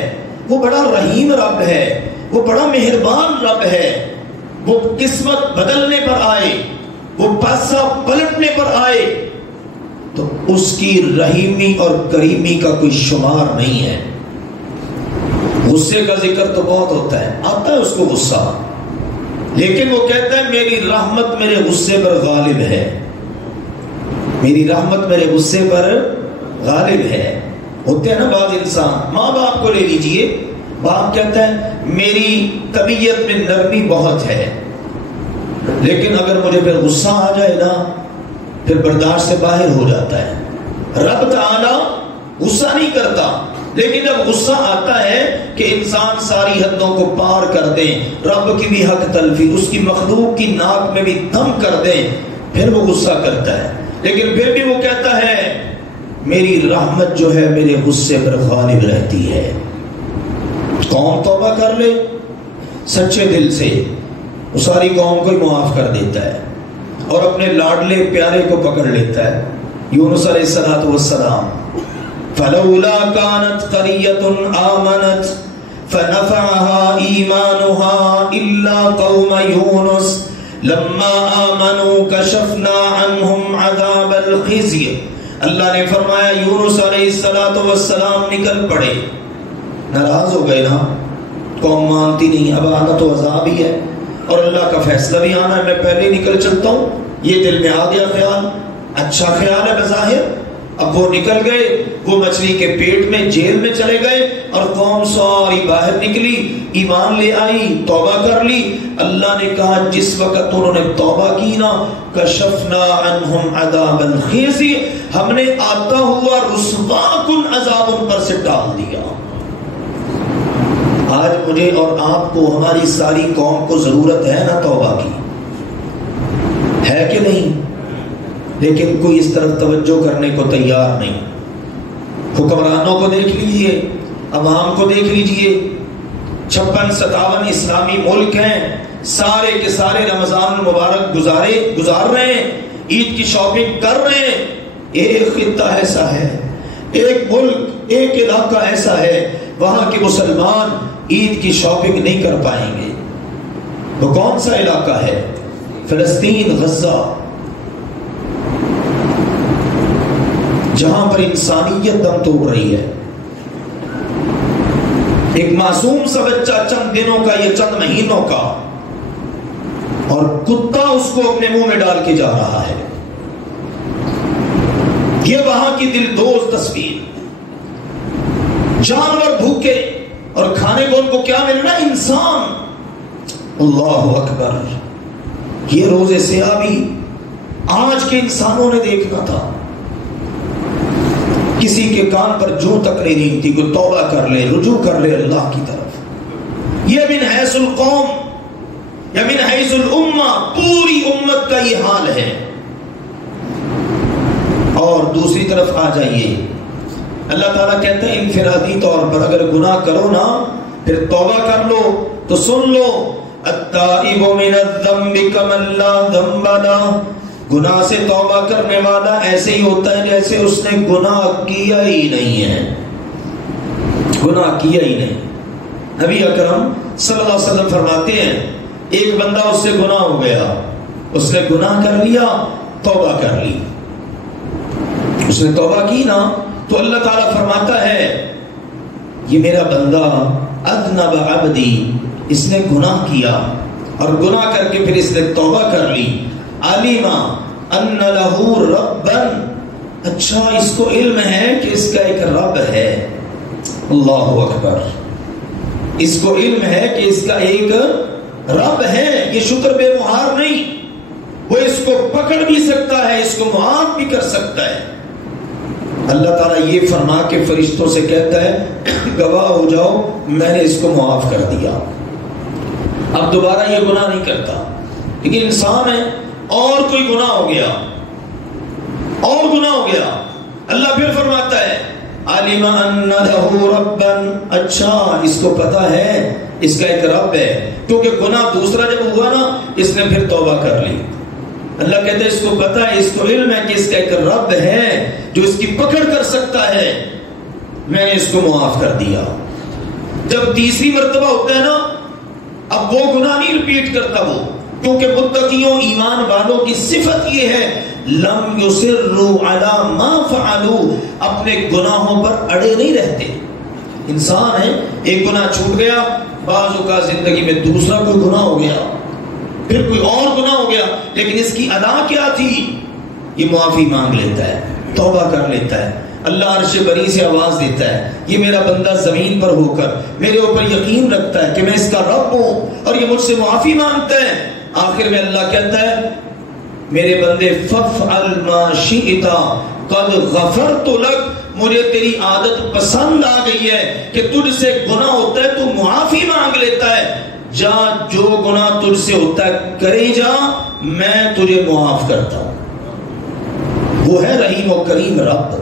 وہ بڑا رحیم رب ہے، وہ بڑا مہربان رب ہے. وہ قسمت بدلنے پر آئے، وہ پاسا پلٹنے پر آئے تو اس کی رحیمی اور کریمی کا کوئی شمار نہیں ہے. غصے کا ذکر تو بہت ہوتا ہے، آتا ہے اس کو غصہ، لیکن وہ کہتا ہے میری رحمت میرے غصے پر غالب ہے، میری رحمت میرے غصے پر غالب ہے۔ ہوتے ہیں نا بعض انسان، ماں باپ کو لے لیجئے، باپ کہتا ہے میری طبیعت میں نرمی بہت ہے، لیکن اگر مجھے پھر غصہ آ جائے نا پھر برداشت سے باہر ہو جاتا ہے۔ رب تعالی غصہ نہیں کرتا، لیکن جب غصہ آتا ہے کہ انسان ساری حدوں کو پار کر دیں، رب کی بھی حق تلفی، اس کی مخلوق کی ناک میں بھی دم کر دیں، پھر وہ غصہ کرتا ہے۔ لیکن پھر بھی وہ کہتا ہے میری رحمت جو ہے میرے غصے پر غالب رہتی ہے۔ قوم توبہ کر لے سچے دل سے، وہ ساری قوم کو ہی معاف کر دیتا ہے اور اپنے لاڈلے پیارے کو پکڑ لیتا ہے۔ یونس علیہ السلام فلولا كانت قرية آمنت فنفعها إيمانها إلا قوم يونس لما آمنوا كشفنا عنهم عذاب الخزي۔ اللہ نے فرمایا یونس علیہ السلام نکل پڑے، ناراض ہو گئے نا، قوم مانتی نہیں، اب آنا تو عذاب ہی ہے اور اللہ کا فیصلہ بھی آنا ہے، میں پہلے نکل چلتا ہوں، یہ دل میں آ گیا خیال، اچھا خیال ہے بظاہر۔ اب وہ نکل گئے، وہ مچھلی کے پیٹ میں جیل میں چلے گئے اور قوم ساری باہر نکلی، ایمان لے آئی، توبہ کر لی۔ اللہ نے کہا جس وقت انہوں نے توبہ کی نا کشفنا عنہم عذاب الخزي، ہم نے آتا ہوا رسوا کن عذاب ان پر سے ڈال دیا۔ آج مجھے اور آپ کو ہماری ساری قوم کو ضرورت ہے نا توبہ کی، ہے کہ نہیں؟ لیکن کوئی اس طرف توجہ کرنے کو تیار نہیں۔ حکمرانوں کو دیکھ لیجئے، عوام کو دیکھ لیجئے، 56-57 اسلامی ملک ہیں، سارے کے سارے رمضان المبارک گزار رہے ہیں، عید کی شاپنگ کر رہے ہیں۔ ایک خطہ ایسا ہے، ایک ملک، ایک علاقہ ایسا ہے وہاں کے مسلمان عید کی شاپنگ نہیں کر پائیں گے۔ وہ کون سا علاقہ ہے؟ فلسطین، غزہ، جہاں پر انسانیت دم توڑ رہی ہے۔ ایک معصوم سا بچہ چند دنوں کا یا چند مہینوں کا، اور کتا اس کو اپنے منہ میں ڈال کے جا رہا ہے۔ یہ وہاں کی دل دوز تصویر، جانور بھوکے اور کھانے کو ان کو کیا ملنا؟ انسان۔ اللہ اکبر، یہ روزے سیاہ بھی آج کے انسانوں نے دیکھنا تھا۔ کسی کے کان پر جو تقریر نہیں تھی کہ توبہ کر لے، رجوع کر لے اللہ کی طرف۔ یہ من حیث القوم یا من حیث الامہ، پوری امت کا یہ حال ہے۔ اور دوسری طرف آ جائیے، اللہ تعالیٰ کہتے ہیں انفرادی طور پر اگر گناہ کرو نا پھر توبہ کر لو تو سن لو، التائب من الذنب کمن لا ذنب لہ، گناہ سے توبہ کرنے والا ایسے ہی ہوتا ہے جیسے اس نے گناہ کیا ہی نہیں ہے، گناہ کیا ہی نہیں۔ نبی اکرم صلی اللہ علیہ وسلم فرماتے ہیں ایک بندہ اس سے گناہ ہو گیا، اس نے گناہ کر لیا، توبہ کر لی، اس نے توبہ کی نا تو اللہ تعالیٰ فرماتا ہے یہ میرا بندہ اذنب عبدی، اس نے گناہ کیا اور گناہ کر کے پھر اس نے توبہ کر لی، علیما ان لہو ربا، اچھا اس کو علم ہے کہ اس کا ایک رب ہے۔ اللہ اکبر، اس کو علم ہے کہ اس کا ایک رب ہے، یہ شکر بے مہار نہیں، وہ اس کو پکڑ بھی سکتا ہے، اس کو معاف بھی کر سکتا ہے۔ اللہ تعالیٰ یہ فرما کے فرشتوں سے کہتا ہے گواہ ہو جاؤ میں نے اس کو معاف کر دیا، اب دوبارہ یہ گناہ نہیں کرتا۔ لیکن انسان ہے اور کوئی گناہ ہو گیا، اور گناہ ہو گیا، اللہ پھر فرماتا ہے علم ان لہ ربا، اچھا اس کو پتا ہے اس کا ایک رب ہے، کیونکہ گناہ دوسرا جب ہوا نا اس نے پھر توبہ کر لی۔ اللہ کہتا ہے اس کو پتا ہے، اس کو علم ہے کہ اس کا ایک رب ہے جو اس کی پکڑ کر سکتا ہے، میں نے اس کو معاف کر دیا۔ جب تیسری مرتبہ ہوتا ہے نا اب وہ گناہ نہیں ریپیٹ کرتا وہ، کیونکہ متقیوں ایمان والوں کی صفت یہ ہے لم یصروا علی ما فعلوا، اپنے گناہوں پر اڑے نہیں رہتے، انسان ہے، ایک گناہ چھوٹ گیا، بعض اوقات زندگی میں دوسرا کوئی گناہ ہو گیا، پھر کوئی اور گناہ ہو گیا، لیکن اس کی ادا کیا تھی؟ یہ معافی مانگ لیتا ہے، توبہ کر لیتا ہے، اللہ عرش بری سے آواز دیتا ہے، یہ میرا بندہ زمین پر ہو کر میرے اوپر یقین رکھتا ہے کہ میں اس کا رب ہوں اور یہ مجھ سے معافی مانگتا ہے۔ آخر میں اللہ کہتا ہے میرے بندے فَافْعَلْ مَا شِئْتَ قَدْ غَفَرْتُ لَكَ، مجھے تیری عادت پسند آ گئی ہے کہ تجھ سے گناہ ہوتا ہے تو معافی مانگ لیتا ہے، جا جو گناہ تجھ سے ہوتا ہے کرے جا، میں تجھے معاف کرتا ہوں۔ وہ ہے رحیم و کریم رب۔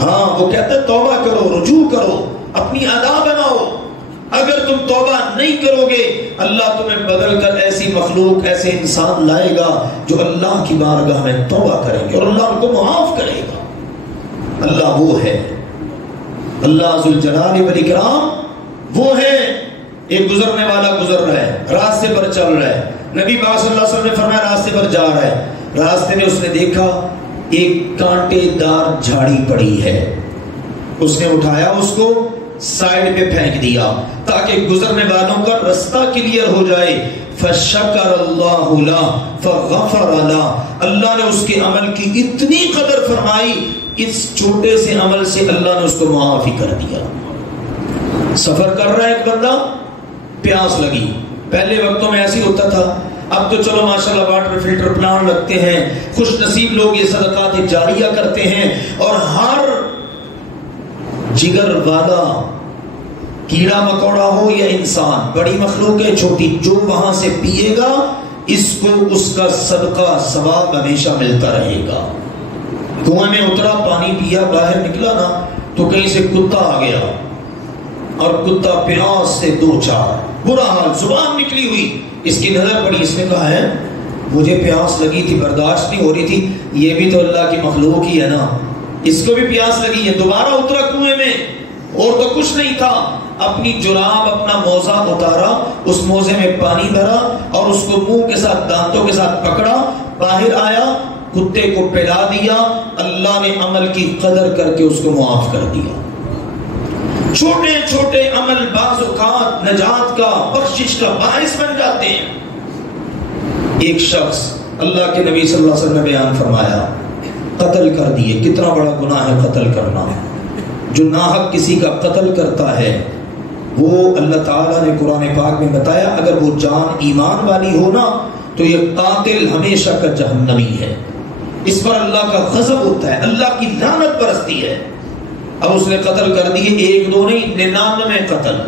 ہاں وہ کہتا ہے توبہ کرو، رجوع کرو، اپنی ادا بناؤ۔ اگر تم توبہ نہیں کرو گے اللہ تمہیں بدل کر ایسی مخلوق، ایسے انسان لائے گا جو اللہ کی بارگاہ میں توبہ کریں گے اور اللہ ان کو معاف کرے گا۔ اللہ وہ ہے، اللہ ذوالجلال والاکرام وہ ہے۔ ایک گزرنے والا گزر رہا ہے، راستے پر چل رہا ہے، نبی پاک صلی اللہ علیہ وسلم نے فرمایا راستے پر جا رہا ہے، راستے میں اس نے دیکھا ایک کانٹے دار جھاڑی پڑی ہے، اس نے اٹھایا، اس کو سائیڈ پہ پھینک دیا تاکہ گزرنے والوں کا رستہ کلیئر ہو جائے۔ فشکر اللہ لہ فغفر لہ، اللہ نے اس کے عمل کی اتنی قدر فرمائی، اس چھوٹے سے عمل سے اللہ نے اس کو معاف ہی کر دیا۔ سفر کر رہا ہے ایک بندہ، پیاس لگی، پہلے وقتوں میں ایسی ہوتا تھا، اب تو چلو ماشاءاللہ واٹر فلٹر پلان لگتے ہیں، خوش نصیب لوگ یہ صدقات جاریہ کرتے ہیں، اور ہر جگر والا کیڑا مکوڑا ہو یا انسان، بڑی مخلوق ہے چھوٹی، جو وہاں سے پیے گا اس کو اس کا صدقہ ثواب ہمیشہ ملتا رہے گا۔ کنویں میں اترا، پانی پیا، باہر نکلا نا تو کہیں سے کتا آ گیا اور کتا پیاس سے دو چار، برا حال، زبان نکلی ہوئی، اس کی نظر پڑی، اس نے کہا ہے مجھے پیاس لگی تھی، برداشت نہیں ہو رہی تھی، یہ بھی تو اللہ کی مخلوق ہی ہے نا، اس کو بھی پیاس لگی ہے۔ دوبارہ اترا کنویں میں، اور تو کچھ نہیں تھا، اپنی جراب، اپنا موزہ اتارا، اس موزے میں پانی بھرا اور اس کو منہ کے ساتھ، دانتوں کے ساتھ پکڑا، باہر آیا، کتے کو پلا دیا، اللہ نے عمل کی قدر کر کے اس کو معاف کر دیا۔ چھوٹے چھوٹے عمل بعض اوقات نجات کا، بخشش کا باعث بن جاتے ہیں۔ ایک شخص، اللہ کے نبی صلی اللہ علیہ وسلم نے بیان فرمایا، قتل کر دیے، کتنا بڑا گناہ ہے قتل کرنا۔ جو ناحق کسی کا قتل کرتا ہے وہ اللہ تعالیٰ نے قرآن پاک میں بتایا اگر وہ جان ایمان والی ہو نا تو یہ قاتل ہمیشہ کا جہنمی ہے، اس پر اللہ کا غضب ہوتا ہے، اللہ کی لعنت برستی ہے۔ اب اس نے قتل کر دیے، ایک دو نہیں، 99 قتل،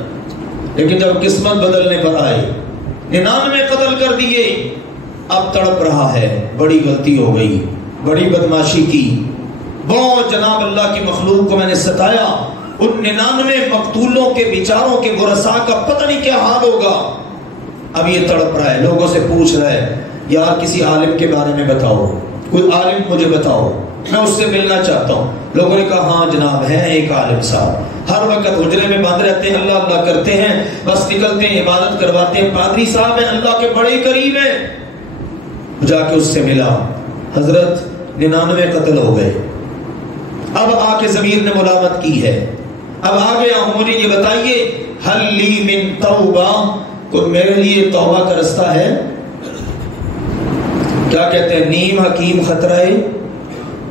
لیکن جب قسمت بدلنے پر آئے 99 قتل کر دیے، اب تڑپ رہا ہے، بڑی غلطی ہو گئی، بڑی بدماشی کی، بہت جناب اللہ کی مخلوق کو میں نے ستایا، ان 99 مقتولوں کے بیچاروں کے ورثاء کا پتہ نہیں کیا حال ہوگا۔ اب یہ تڑپ رہا ہے، لوگوں سے پوچھ رہا ہے یار کسی عالم کے بارے میں بتاؤ، کوئی عالم مجھے بتاؤ، میں اس سے ملنا چاہتا ہوں۔ لوگوں نے کہا ہاں جناب ہے ایک عالم صاحب، ہر وقت حجرے میں بند رہتے ہیں، اللہ اللہ کرتے ہیں، بس نکلتے ہیں عبادت کرواتے ہیں، پادری صاحب ہیں، اللہ کے بڑے قریب ہیں۔ جا کے اس سے ملا، حضرت 99 قتل ہو گئے، اب آ کے ضمیر نے ملامت کی ہے، اب آ گیا ہوں، مجھے یہ بتائیے حل لی من توبہ، کوئی میرے لیے توبہ کا رستہ ہے؟ کیا کہتے ہیں، نیم حکیم خطرہ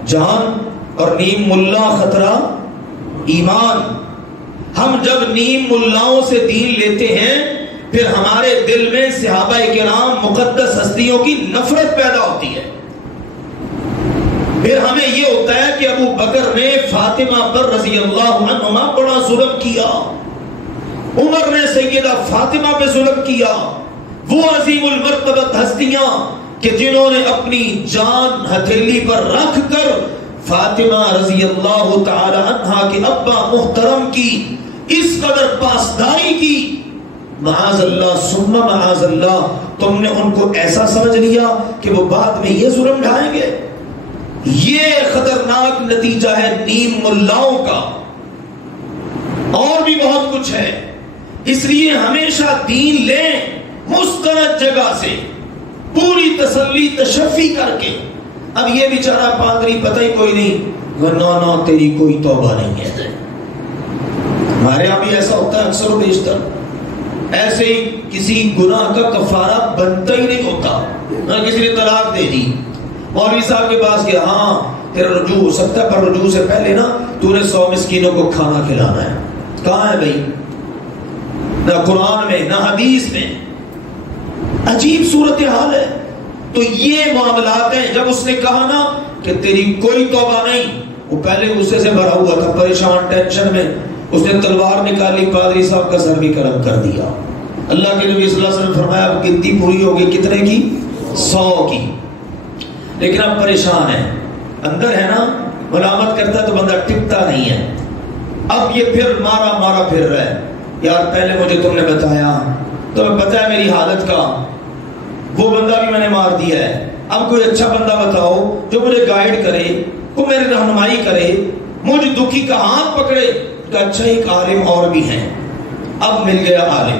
جان اور نیم ملا خطرہ ایمان۔ ہم جب نیم ملاؤں سے دین لیتے ہیں پھر ہمارے دل میں صحابہ کرام مقدس ہستیوں کی نفرت پیدا ہوتی ہے، پھر ہمیں یہ ہوتا ہے کہ ابو بکر نے فاطمہ پر رضی اللہ عنہما بڑا ظلم کیا، عمر نے سیدہ فاطمہ پہ ظلم کیا، وہ عظیم المرتبت ہستیاں کہ جنہوں نے اپنی جان ہتھیلی پر رکھ کر فاطمہ رضی اللہ تعالی عنہا کے ابا محترم کی اس قدر پاسداری کی، معاذ اللہ ثم معاذ اللہ، تم نے ان کو ایسا سمجھ لیا کہ وہ بعد میں یہ ظلم ڈھائیں گے؟ یہ خطرناک نتیجہ ہے نیم ملاؤں کا، اور بھی بہت کچھ ہے۔ اس لیے ہمیشہ دین لیں مستند جگہ سے، پوری تسلی تشفی کر کے۔ اب یہ بیچارہ پادری پتہ ہی کوئی نہیں، ورنہ تیری کوئی توبہ نہیں ہے، ہمارے یہاں بھی ایسا ہوتا ہے اکثر و بیشتر، ایسے ہی کسی گناہ کا کفارہ بنتا ہی نہیں ہوتا، نہ کسی نے طلاق دے دی، مولوی صاحب کے پاس گیا، ہاں تیرا رجوع ہو سکتا ہے پر رجوع سے پہلے نا تو نے 100 مسکینوں کو کھانا کھلانا ہے. کہاں ہے بھائی؟ نہ قرآن میں نہ حدیث میں. عجیب صورتحال ہے. تو یہ معاملات ہیں. جب اس نے کہا نا کہ تیری کوئی توبہ نہیں، وہ پہلے غصے سے بھرا ہوا تھا، پریشان، ٹینشن میں، اس نے تلوار نکالی، پادری صاحب کا سر بھی قلم کر دیا. اللہ کے نبی صلی اللہ علیہ وسلم فرمایا اب گنتی پوری ہو گئی، کتنے کی؟ 100 کی. لیکن اب پریشان ہے، اندر ہے نا، ملامت کرتا تو بندہ ٹکتا نہیں ہے. اب یہ پھر مارا مارا پھر رہا ہے. یار پہلے مجھے تم نے بتایا، تمہیں پتا ہے میری حالت کا، وہ بندہ بھی میں نے مار دیا ہے. اب کوئی اچھا بندہ بتاؤ جو مجھے گائیڈ کرے، کو میری رہنمائی کرے، مجھے دکھی کا ہاتھ پکڑے. کہ اچھا ایک عالم اور بھی ہیں. اب مل گیا عالم،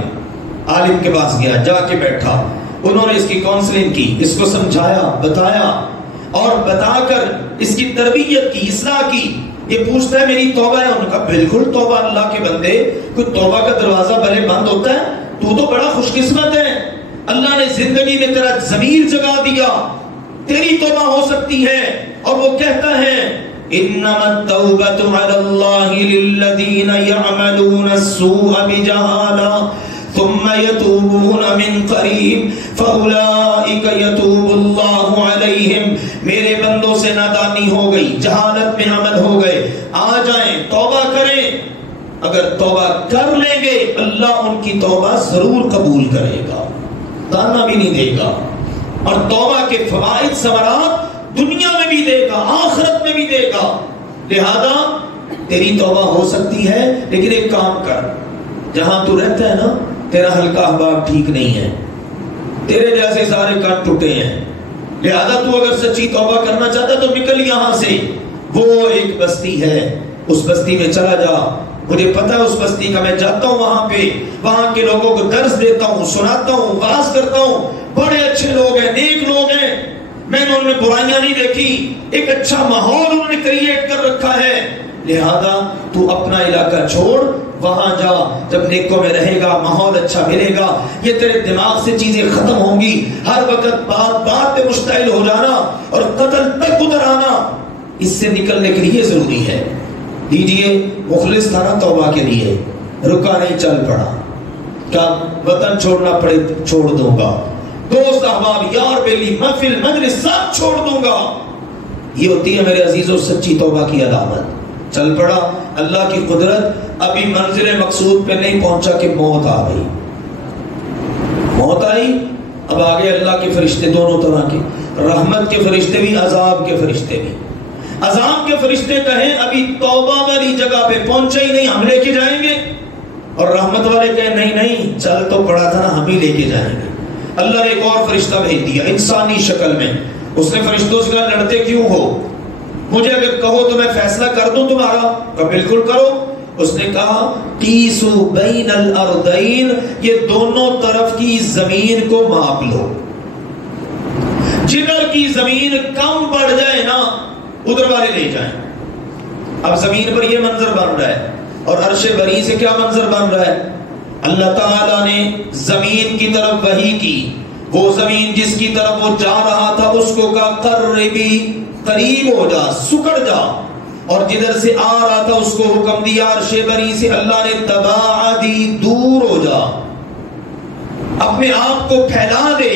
عالم کے پاس گیا، جا کے بیٹھا، انہوں نے اس کی کاؤنسلنگ کی، اس کو سمجھایا، بتایا، اور بتا کر اس کی تربیت کی، اصلاح کی. یہ پوچھتا ہے میری توبہ ہے؟ انہوں نے کہا بالکل توبہ. اللہ کے بندے، کوئی توبہ کا دروازہ بھلے بند ہوتا ہے؟ تو بڑا خوش قسمت ہے، اللہ نے زندگی میں تیرا ضمیر جگا دیا، تیری توبہ ہو سکتی ہے. اور وہ کہتا ہے انما التوبۃ علی اللہ للذین یعملون السوء بجہالہ ثم يتوبون من قریب فاولئک یتوب اللہ علیہم. میرے بندوں سے نادانی ہو گئی، جہالت میں عمل ہو گئے، آ جائیں توبہ کریں. اگر توبہ کر لیں گے اللہ ان کی توبہ ضرور قبول کرے گا، تانا بھی نہیں دے گا. اور توبہ کے فوائد ثمرات دنیا میں بھی دے گا، آخرت میں بھی دے گا. لہذا تیری توبہ ہو سکتی ہے، لیکن ایک کام کر، جہاں تو رہتا ہے نا تیرا حلقہ احباب ٹھیک نہیں ہے، تیرے جیسے سارے کان ٹوٹے ہیں. لہذا تو اگر سچی توبہ کرنا چاہتا تو نکل یہاں سے. وہ ایک بستی ہے، اس بستی میں چلا جا. مجھے پتا ہے اس بستی کا، میں جاتا ہوں وہاں پہ، وہاں کے لوگوں کو درس دیتا ہوں، سناتا ہوں، واعظ کرتا ہوں. بڑے اچھے لوگ ہیں، نیک لوگ ہیں، میں نے ان میں برائیاں نہیں دیکھی. ایک اچھا ماحول انہوں نے کریٹ کر رکھا ہے. لہذا تو اپنا علاقہ چھوڑ، وہاں جا. جب نیکوں میں رہے گا ماحول اچھا ملے گا، یہ تیرے دماغ سے چیزیں ختم ہوں گی. ہر وقت بات پہ مشتعل ہو جانا اور قتل تک اتر آنا، اس سے نکلنے کے لیے ضروری ہے. دیجئے مخلص تھا نا توبہ کے لیے، رکا نہیں، چل پڑا. کیا وطن چھوڑنا پڑے چھوڑ دوں گا، دوست احباب یار بیلی محفل مجلس سب چھوڑ دوں گا. یہ ہوتی ہے میرے عزیزوں سچی توبہ کی علامت. چل پڑا. اللہ کی قدرت، ابھی منزل مقصود پہ نہیں پہنچا کہ موت آ گئی. موت آئی، اب آگے اللہ کے فرشتے دونوں طرح کے، رحمت کے فرشتے بھی، عذاب کے فرشتے بھی. عذاب کے فرشتے کہیں ابھی توبہ والی جگہ پہ پہنچے ہی نہیں، ہم لے کے جائیں گے. اور رحمت والے کہیں نہیں نہیں، چل تو پڑا تھا نا، ہم ہی لے کے جائیں گے. اللہ نے ایک اور فرشتہ بھیج دیا انسانی شکل میں. اس نے فرشتوں سے کہا لڑتے کیوں ہو، مجھے اگر کہو تو میں فیصلہ کر دوں تمہارا. کہا بالکل کرو. اس نے کہا قیسو بین الارضین، یہ دونوں طرف کی زمین کو ماپ لو. جدھر کی زمین کم بڑھ جائے نا ادھر والے لے جائیں. اب زمین پر یہ منظر بن رہا ہے، اور عرش بری سے کیا منظر بن رہا ہے؟ اللہ تعالیٰ نے زمین کی طرف وحی کی. وہ زمین جس کی طرف وہ جا رہا تھا اس کو کہا قربی، قریب ہو جا، سکڑ جا. اور جدھر سے آ رہا تھا اس کو حکم دیا عرش بری سے، اللہ نے تباعدی، دور ہو جا، اپنے آپ کو پھیلا دے.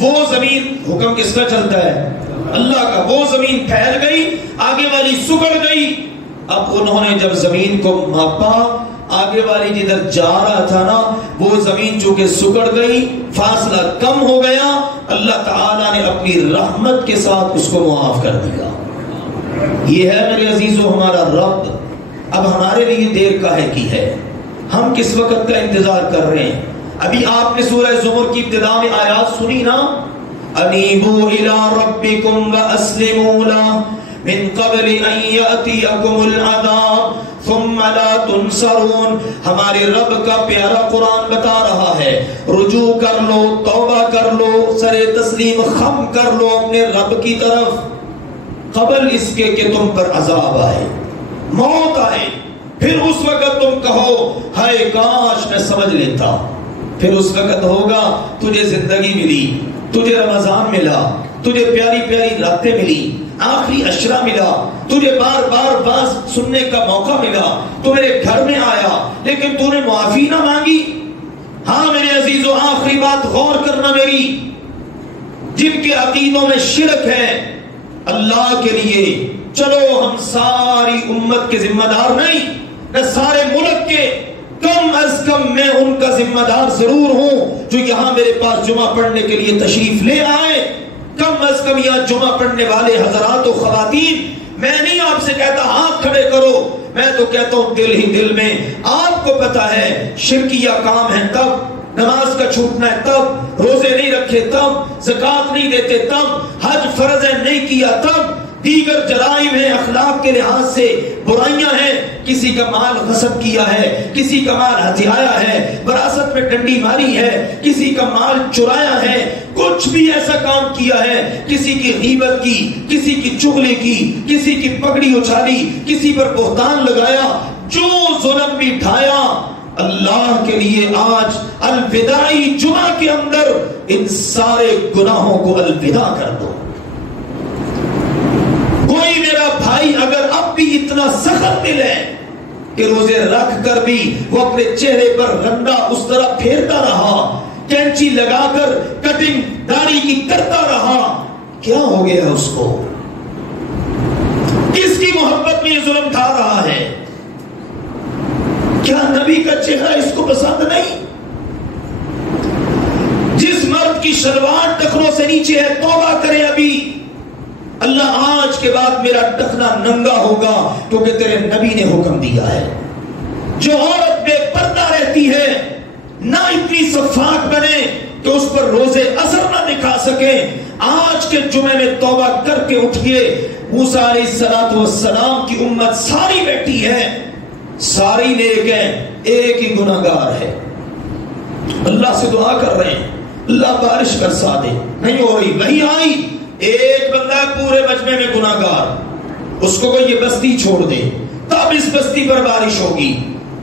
وہ زمین، حکم کس کا چلتا ہے؟ اللہ کا. وہ زمین پھیل گئی، آگے والی سکڑ گئی. اب انہوں نے جب زمین کو ماپا، آگے والی جدھر جا رہا تھا نا وہ زمین چونکہ سکڑ گئی، فاصلہ کم ہو گیا، اللہ تعالیٰ نے اپنی رحمت کے ساتھ اس کو معاف کر دیا. یہ ہے میرے عزیزو ہمارا رب. اب ہمارے لیے دیر کاہے کی ہے؟ ہم کس وقت کا انتظار کر رہے ہیں؟ ابھی آپ نے سورہ زمر کی ابتدا میں آیات سنی نا، انیبوا الی ربکم واسلموا لہ من قبل ان یأتیکم العذاب ثم لا تنصرون. ہمارے رب کا پیارا قرآن بتا رہا ہے رجوع کر لو، توبہ کر لو، سر تسلیم خم کر لو اپنے رب کی طرف، قبل اس کے کہ تم پر عذاب آئے، موت آئے. پھر اس وقت تم کہو ہائے کاش میں سمجھ لیتا. پھر اس وقت ہوگا تجھے زندگی ملی, تجھے رمضان ملا, تجھے پیاری پیاری راتیں ملی, آخری عشرہ ملا, تجھے بار بار باز سننے کا موقع ملا, تو میرے گھر میں آیا لیکن تو نے معافی نہ مانگی. ہاں میرے عزیزو, آخری بات غور کرنا میری, جن کے عقیدوں میں شرک ہے, اللہ کے لیے چلو ہم ساری امت کے ذمہ دار نہیں, نہ سارے ملک کے, کم از کم میں ان کا ذمہ دار ضرور ہوں جو یہاں میرے پاس جمعہ پڑھنے کے لیے تشریف لے آئے. کم از کم یہاں جمعہ پڑھنے والے حضرات و خواتین, میں نہیں آپ سے کہتا ہاتھ کھڑے کرو, میں تو کہتا ہوں دل ہی دل میں آپ کو پتا ہے شرکیہ کام ہے تب, نماز کا چھوٹنا ہے تب, روزے نہیں رکھے تب, زکوٰۃ نہیں دیتے تب, حج فرض ہے نہیں کیا تب, دیگر جرائم ہیں, اخلاق کے لحاظ سے برائیاں ہیں, کسی کا مال غصب کیا ہے, کسی کا مال ہتھیایا ہے, وراثت میں ڈنڈی ماری ہے, کسی کا مال چرایا ہے, کچھ بھی ایسا کام کیا ہے, کسی کی غیبت کی, کسی کی چغلی کی, کسی کی پگڑی اچھالی, کسی پر بہتان لگایا, جو ظلم بھی ڈھایا, اللہ کے لیے آج الوداعی جمعہ کے اندر ان سارے گناہوں کو الوداع کر دو. کوئی میرا بھائی اگر اب بھی اتنا سخت دل ہے کہ روزے رکھ کر بھی وہ اپنے چہرے پر رنڈا اس طرح پھیرتا رہا, کینچی لگا کر کٹنگ داڑھی کی کرتا رہا, کیا ہو گیا اس کو؟ کس کی محبت میں یہ ظلم ڈھا رہا ہے؟ کیا نبی کا چہرہ اس کو پسند نہیں؟ جس مرد کی شلوار ٹخنوں سے نیچے ہے توبہ کرے ابھی, اللہ آج کے بعد میرا ٹخنا ننگا ہوگا کیونکہ تیرے نبی نے حکم دیا ہے. جو عورت بے پردہ رہتی ہے نہ اتنی صفاک بنے کہ اس پر روزے اثر نہ دکھا سکے, آج کے جمعے میں توبہ کر کے اٹھئے. موسیٰ علیہ السلام کی امت ساری بیٹھی ہے, ساری نیک ہے, ایک ہی گناہگار ہے. اللہ سے دعا کر رہے ہیں اللہ بارش برسا دے, نہیں ہو رہی. وہی آئی, ایک بندہ پورے مجمع میں گناہگار, اس کو کوئی یہ بستی چھوڑ دے تب اس بستی پر بارش ہوگی.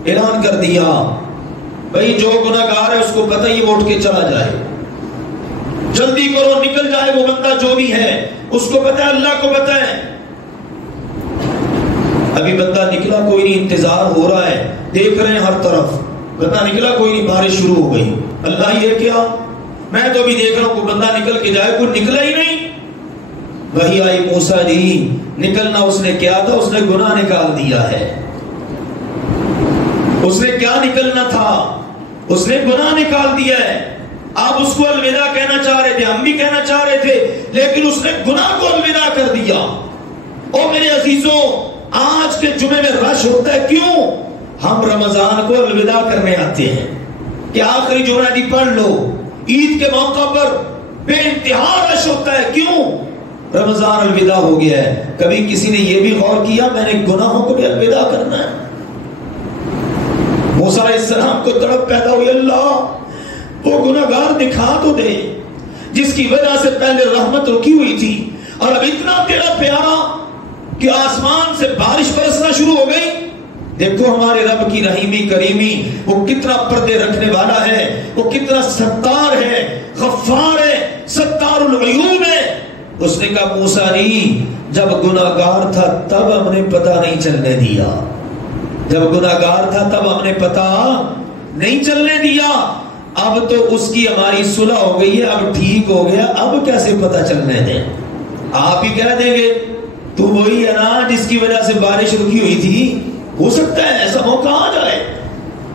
اعلان کر دیا بھئی جو گناہگار ہے اس کو پتہ ہی وہ اٹھ کے چلا جائے, جلدی کرو نکل جائے وہ بندہ جو بھی ہے, اس کو پتہ ہے اللہ کو پتہ ہے. ابھی بندہ نکلا کوئی نہیں, انتظار ہو رہا ہے, دیکھ رہے ہیں ہر طرف, بندہ نکلا کوئی نہیں, بارش شروع ہو گئی. اللہ یہ کیا, میں تو بھی دیکھ رہا ہوں کوئی بندہ نکل کے جائے, کوئی نکلا ہی نہیں. وہی آئی موسیٰ جی, نکلنا اس نے کیا تھا, اس نے گناہ نکال دیا ہے. اس نے کیا نکلنا تھا, اس نے گناہ نکال دیا ہے. آپ اس کو الوداع کہنا چاہ رہے تھے, ہم بھی کہنا چاہ رہے تھے, لیکن اس نے گناہ کو الوداع کر دیا. اور میرے عزیزوں, آج کے جمعے میں رش ہوتا ہے کیوں؟ ہم رمضان کو الوداع کرنے آتے ہیں کہ آخری جمعہ دی پڑھ لو. عید کے موقع پر بے انتہا رش ہوتا ہے, کیوں؟ رمضان الوداع ہو گیا ہے. کبھی کسی نے یہ بھی غور کیا میں نے گناہوں کو بھی الوداع کرنا ہے؟ موسیٰ علیہ السلام کو تڑپ پیدا ہوئی, اللہ وہ گناہگار دکھا تو دے جس کی وجہ سے پہلے رحمت رکی ہوئی تھی, اور اب اتنا تیرا پیارا کہ آسمان سے بارش برسنا شروع ہو گئی. دیکھو ہمارے رب کی رحیمی کریمی, وہ کتنا پردے رکھنے والا ہے, وہ کتنا ستار ہے, غفار ہے, ستار العیوب ہے. اس نے کہا موسیٰ جی جب گناہگار تھا تب ہم نے پتہ نہیں چلنے دیا, جب گناہگار تھا تب ہم نے پتہ نہیں چلنے دیا, اب تو اس کی ہماری صلح ہو گئی ہے, اب ٹھیک ہو گیا, اب کیسے پتہ چلنے دیں؟ آپ ہی کہہ دیں گے تو وہی ہے نا جس کی وجہ سے بارش رکی ہوئی تھی, ہو سکتا ہے ایسا موقع آ جائے.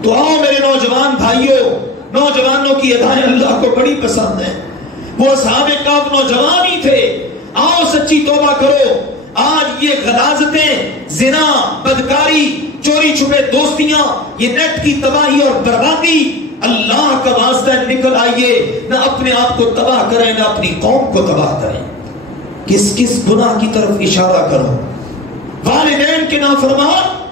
تو آؤ میرے نوجوان بھائیوں, نوجوانوں کی ادائیں اللہ کو بڑی پسند ہیں, وہ اصحاب کہف نوجوان ہی تھے. آؤ سچی توبہ کرو. آج یہ غلاظتیں, زنا, بدکاری, چوری چھپے دوستیاں, یہ نیٹ کی تباہی اور بربادی, اللہ کا واسطہ نکل آئیے, نہ اپنے آپ کو تباہ کریں نہ اپنی قوم کو تباہ کریں. کس کس گناہ کی طرف اشارہ کرو؟ والدین کے نافرمان.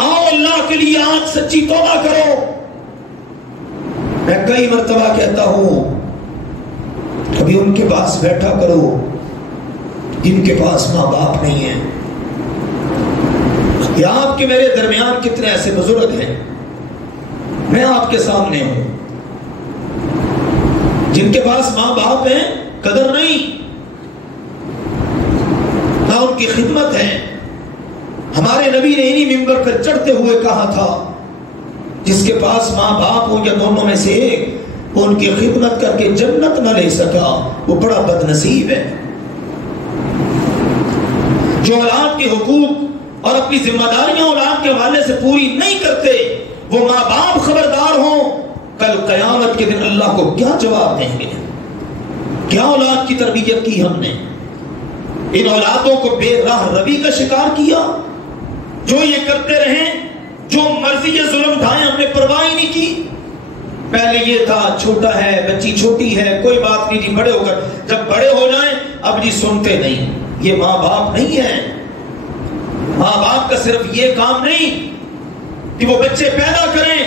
آؤ اللہ کے لیے آج سچی توبہ کرو. میں کئی مرتبہ کہتا ہوں کبھی ان کے پاس بیٹھا کرو جن کے پاس ماں باپ نہیں ہے, کہ آپ کے میرے درمیان کتنے ایسے بزرگ ہیں، میں آپ کے سامنے ہوں، جن کے پاس ماں باپ ہیں، قدر نہیں، نہ ان کی خدمت ہے۔ ہمارے نبی نے انہی ممبر پر چڑھتے ہوئے کہا تھا، جس کے پاس ماں باپ ہو یا دونوں میں سے ایک، وہ ان کی خدمت کر کے جنت نہ لے سکا، وہ بڑا بد نصیب ہے۔ جو اولاد کے حقوق اور اپنی ذمہ داریاں اولاد کے حوالے سے پوری نہیں کرتے، وہ ماں باپ خبردار ہوں، کل قیامت کے دن اللہ کو کیا جواب دیں گے؟ کیا اولاد کی تربیت کی ہم نے؟ ان اولادوں کو بے راہ روی کا شکار کیا، جو یہ کرتے رہیں، جو مرضی یہ ظلم ڈھائیں، ہم نے پرواہ ہی نہیں کی۔ پہلے یہ تھا چھوٹا ہے، بچی چھوٹی ہے، کوئی بات نہیں جی، بڑے ہو کر جب بڑے ہو جائیں اب جی سنتے نہیں۔ یہ ماں باپ نہیں ہے۔ ماں باپ کا صرف یہ کام نہیں کہ وہ بچے پیدا کریں،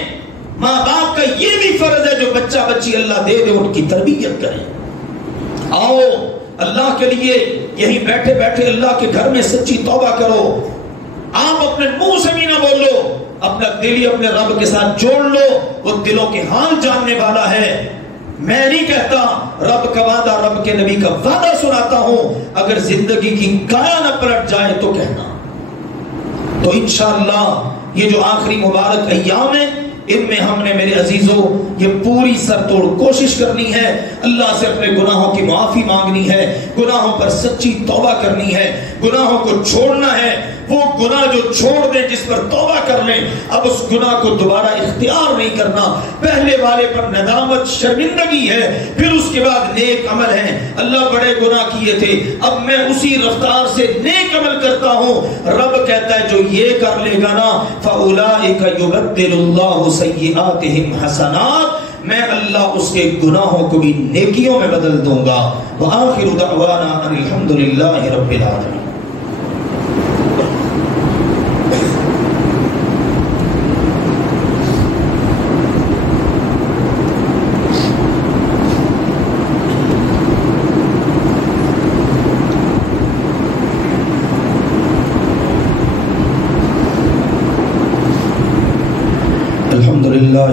ماں باپ کا یہ بھی فرض ہے جو بچہ بچی اللہ دے دے ان کی تربیت کریں۔ آؤ اللہ کے لیے یہی بیٹھے بیٹھے اللہ کے گھر میں سچی توبہ کرو۔ آپ اپنے منہ سے بھی نہ بولو، اپنا دل ہی اپنے رب کے ساتھ جوڑ لو، وہ دلوں کے حال جاننے والا ہے۔ میں نہیں کہتا، رب کا وعدہ، رب کے نبی کا وعدہ سناتا ہوں، اگر زندگی کی کایا نہ پلٹ جائے تو کہنا۔ تو انشاءاللہ یہ جو آخری مبارک ایام ہیں، ان میں ہم نے میرے عزیزوں یہ پوری سر توڑ کوشش کرنی ہے، اللہ سے اپنے گناہوں کی معافی مانگنی ہے، گناہوں پر سچی توبہ کرنی ہے، گناہوں کو چھوڑنا ہے۔ وہ گناہ جو چھوڑ دیں، جس پر توبہ کر لیں، اب اس گناہ کو دوبارہ اختیار نہیں کرنا۔ پہلے والے پر ندامت، شرمندگی ہے، پھر اس کے بعد نیک عمل ہے۔ اللہ بڑے گناہ کیے تھے، اب میں اسی رفتار سے نیک عمل کرتا ہوں۔ رب کہتا ہے جو یہ کر لے گا نا، فَأُولَٰئِكَ يُبَدِّلُ اللَّهُ سَيِّئَاتِهِمْ حَسَنَاتٍ، میں اللہ اس کے گناہوں کو بھی نیکیوں میں بدل دوں گا۔ وَآخِرُ دَعْوَانَا أَنِ الْحَمْدُ لِلَّهِ رَبِّ الْعَالَمِينَ۔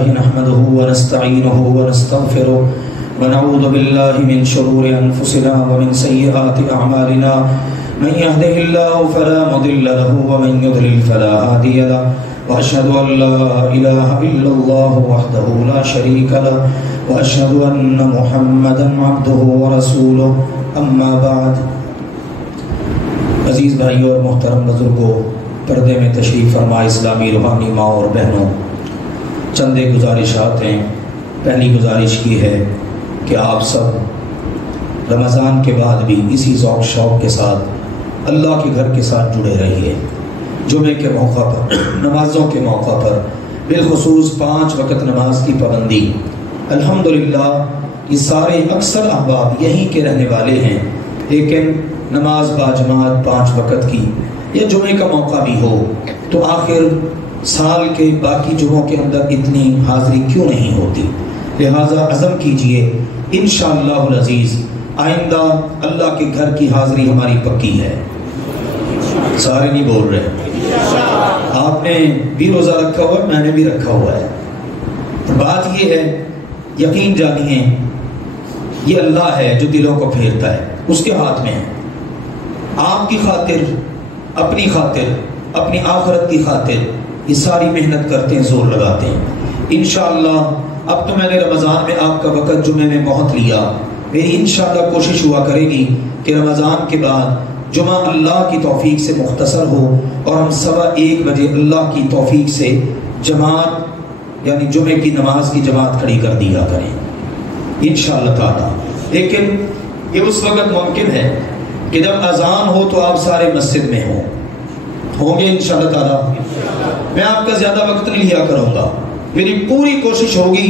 نحمده ونستعينه ونستغفره ونعوذ بالله من شرور أنفسنا ومن سيئات أعمالنا، من يهده الله فلا مضل له ومن يضلل فلا هادي له، وأشهد أن لا إله إلا الله وحده لا شريك له، وأشهد أن محمدا عبده ورسوله، أما بعد۔ عزیز بھائیوں اور محترم بزرگوں، پردے میں تشریف فرما اسلامی روحانی ماں اور بہنوں، چند گزارشات ہیں۔ پہلی گزارش کی ہے کہ آپ سب رمضان کے بعد بھی اسی ذوق شوق کے ساتھ اللہ کے گھر کے ساتھ جڑے رہیے۔ جمعے کے موقع پر، نمازوں کے موقع پر، بالخصوص 5 وقت نماز کی پابندی، الحمدللہ یہ سارے اکثر احباب یہیں کے رہنے والے ہیں، لیکن نماز باجماعت 5 وقت کی یا جمعے کا موقع بھی ہو تو آخر سال کے باقی جمعوں کے اندر اتنی حاضری کیوں نہیں ہوتی؟ لہٰذا عزم کیجئے انشاءاللہ العزیز آئندہ اللہ کے گھر کی حاضری ہماری پکی ہے۔ سارے نہیں بول رہے، آپ نے بھی روزہ رکھا ہوا ہے، میں نے بھی رکھا ہوا ہے۔ بات یہ ہے، یقین جانیے یہ اللہ ہے جو دلوں کو پھیرتا ہے، اس کے ہاتھ میں ہے۔ آپ کی خاطر، اپنی خاطر، اپنی آخرت کی خاطر یہ ساری محنت کرتے ہیں، زور لگاتے ہیں۔ انشاءاللہ اب تو میں نے رمضان میں آپ کا وقت جمعے میں بہت لیا، میری انشاءاللہ کوشش ہوا کرے گی کہ رمضان کے بعد جمعہ اللہ کی توفیق سے مختصر ہو اور ہم 1:15 بجے اللہ کی توفیق سے جماعت یعنی جمعے کی نماز کی جماعت کھڑی کر دیا کریں انشاءاللہ تعالی۔ لیکن یہ اس وقت ممکن ہے کہ جب اذان ہو تو آپ سارے مسجد میں ہوں گے انشاءاللہ تعالی۔ میں آپ کا زیادہ وقت نہیں لیا کروں گا، میری پوری کوشش ہوگی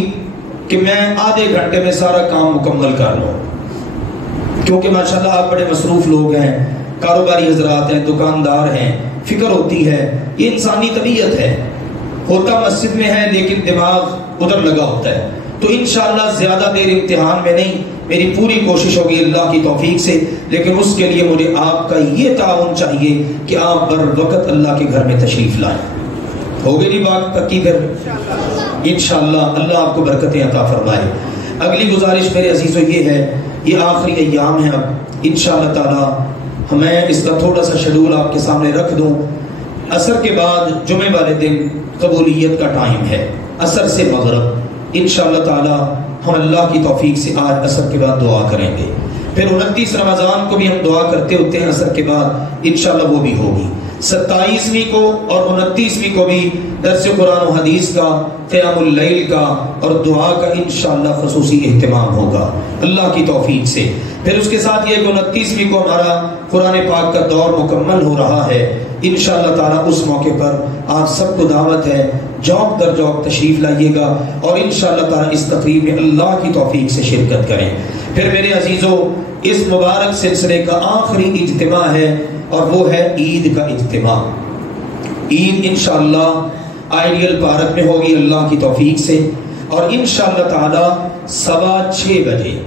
کہ میں آدھے گھنٹے میں سارا کام مکمل کر لوں، کیونکہ ماشاءاللہ آپ بڑے مصروف لوگ ہیں، کاروباری حضرات ہیں، دکاندار ہیں، فکر ہوتی ہے، یہ انسانی طبیعت ہے، ہوتا مسجد میں ہے لیکن دماغ ادھر لگا ہوتا ہے۔ تو انشاءاللہ زیادہ دیر امتحان میں نہیں، میری پوری کوشش ہوگی اللہ کی توفیق سے، لیکن اس کے لیے مجھے آپ کا یہ تعاون چاہیے کہ آپ بر وقت اللہ کے گھر میں تشریف لائیں۔ ہوگی نہیں بات پکی؟ پھر انشاءاللہ اللہ آپ کو برکتیں عطا فرمائے۔ اگلی گزارش میرے عزیزوں یہ ہے، یہ آخری ایام ہے، اب انشاءاللہ تعالی میں اس کا تھوڑا سا شیڈول آپ کے سامنے رکھ دوں۔ عصر کے بعد جمعے والے دن قبولیت کا ٹائم ہے، عصر سے مغرب انشاءاللہ تعالی ہم اللہ کی توفیق سے آج عصر کے بعد دعا کریں گے۔ پھر 29 رمضان کو بھی ہم دعا کرتے ہوتے ہیں عصر کے بعد، انشاءاللہ وہ بھی ہوگی۔ 27ویں کو اور 29ویں کو بھی درس قرآن و حدیث کا، قیام اللیل کا اور دعا کا انشاءاللہ خصوصی اہتمام ہوگا اللہ کی توفیق سے۔ پھر اس کے ساتھ یہ کہ 29ویں کو ہمارا قرآن پاک کا دور مکمل ہو رہا ہے، انشاءاللہ تعالیٰ اس موقع پر آپ سب کو دعوت ہے، جوق در جوق تشریف لائیے گا اور انشاءاللہ تعالیٰ اس تقریب میں اللہ کی توفیق سے شرکت کریں۔ پھر میرے عزیزوں اس مبارک سلسلے کا آخری اجتماع ہے اور وہ ہے عید کا اجتماع۔ عید انشاءاللہ آئیڈیل پارک میں ہوگی اللہ کی توفیق سے، اور انشاءاللہ تعالی 6:15 بجے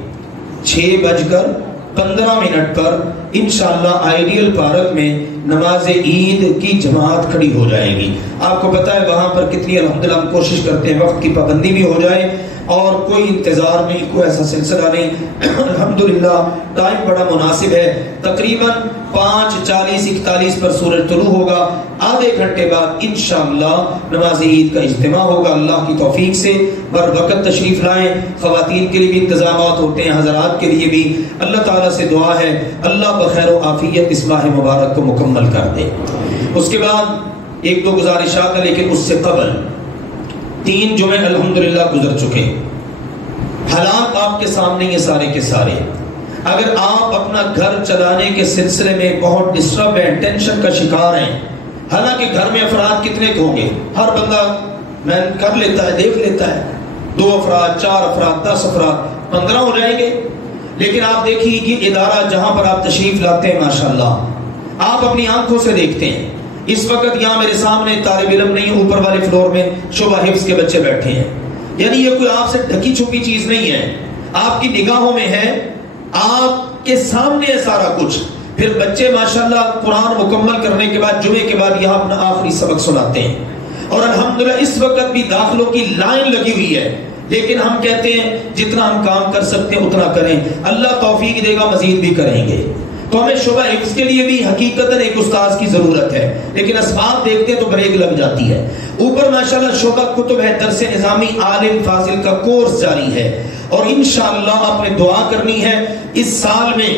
6:15 پر انشاءاللہ آئیڈیل پارک میں نماز عید کی جماعت کھڑی ہو جائے گی۔ آپ کو پتہ ہے وہاں پر کتنی الحمدللہ ہم کوشش کرتے ہیں وقت کی پابندی بھی ہو جائے اور کوئی انتظار نہیں، کوئی ایسا سلسلہ نہیں، الحمدللہ ٹائم بڑا مناسب ہے۔ تقریباً 5:40-41 پر سورج طلوع ہوگا، آدھے گھنٹے بعد انشاءاللہ نماز عید کا اجتماع ہوگا اللہ کی توفیق سے۔ بر وقت تشریف لائیں، خواتین کے لیے بھی انتظامات ہوتے ہیں، حضرات کے لیے بھی۔ اللہ تعالیٰ سے دعا ہے اللہ بخیر و عافیت اس ماہ مبارک کو مکمل کر دے۔ اس کے بعد 1-2 گزارشات ہیں، لیکن اس سے قبل 3 جمعے الحمدللہ گزر چکے، حالات آپ کے سامنے یہ سارے کے سارے۔ اگر آپ اپنا گھر چلانے کے سلسلے میں بہت ڈسٹرب ہیں، ٹینشن کا شکار ہیں، حالانکہ گھر میں افراد کتنے ہوں گے، ہر بندہ مین کر لیتا ہے، دیکھ لیتا ہے، 2 افراد 4 افراد 10 افراد 15 ہو جائیں گے، لیکن آپ دیکھیے کہ ادارہ جہاں پر آپ تشریف لاتے ہیں ماشاءاللہ آپ اپنی آنکھوں سے دیکھتے ہیں۔ اس وقت یہاں میرے سامنے طالب علم نہیں، اوپر والے فلور میں شعبہ حفظ کے بچے بیٹھے ہیں، یعنی یہ کوئی آپ سے ڈھکی چھپی چیز نہیں ہے، آپ کی نگاہوں میں ہے، آپ کے سامنے ہے سارا کچھ۔ پھر بچے ماشاءاللہ قرآن مکمل کرنے کے بعد جمعے کے بعد یہاں اپنا آخری سبق سناتے ہیں، اور الحمدللہ اس وقت بھی داخلوں کی لائن لگی ہوئی ہے، لیکن ہم کہتے ہیں جتنا ہم کام کر سکتے ہیں اتنا کریں، اللہ توفیق دے گا مزید بھی کریں گے۔ تو ہمیں شعبہ حفظ کے لیے بھی حقیقتاً ایک استاذ کی ضرورت ہے، لیکن اسباب دیکھتے تو بریک لگ جاتی ہے۔ اوپر ماشاءاللہ شعبہ کتب ہے، درس نظامی عالم فاضل کا کورس جاری ہے، اور انشاءاللہ آپ نے دعا کرنی ہے۔ اس سال میں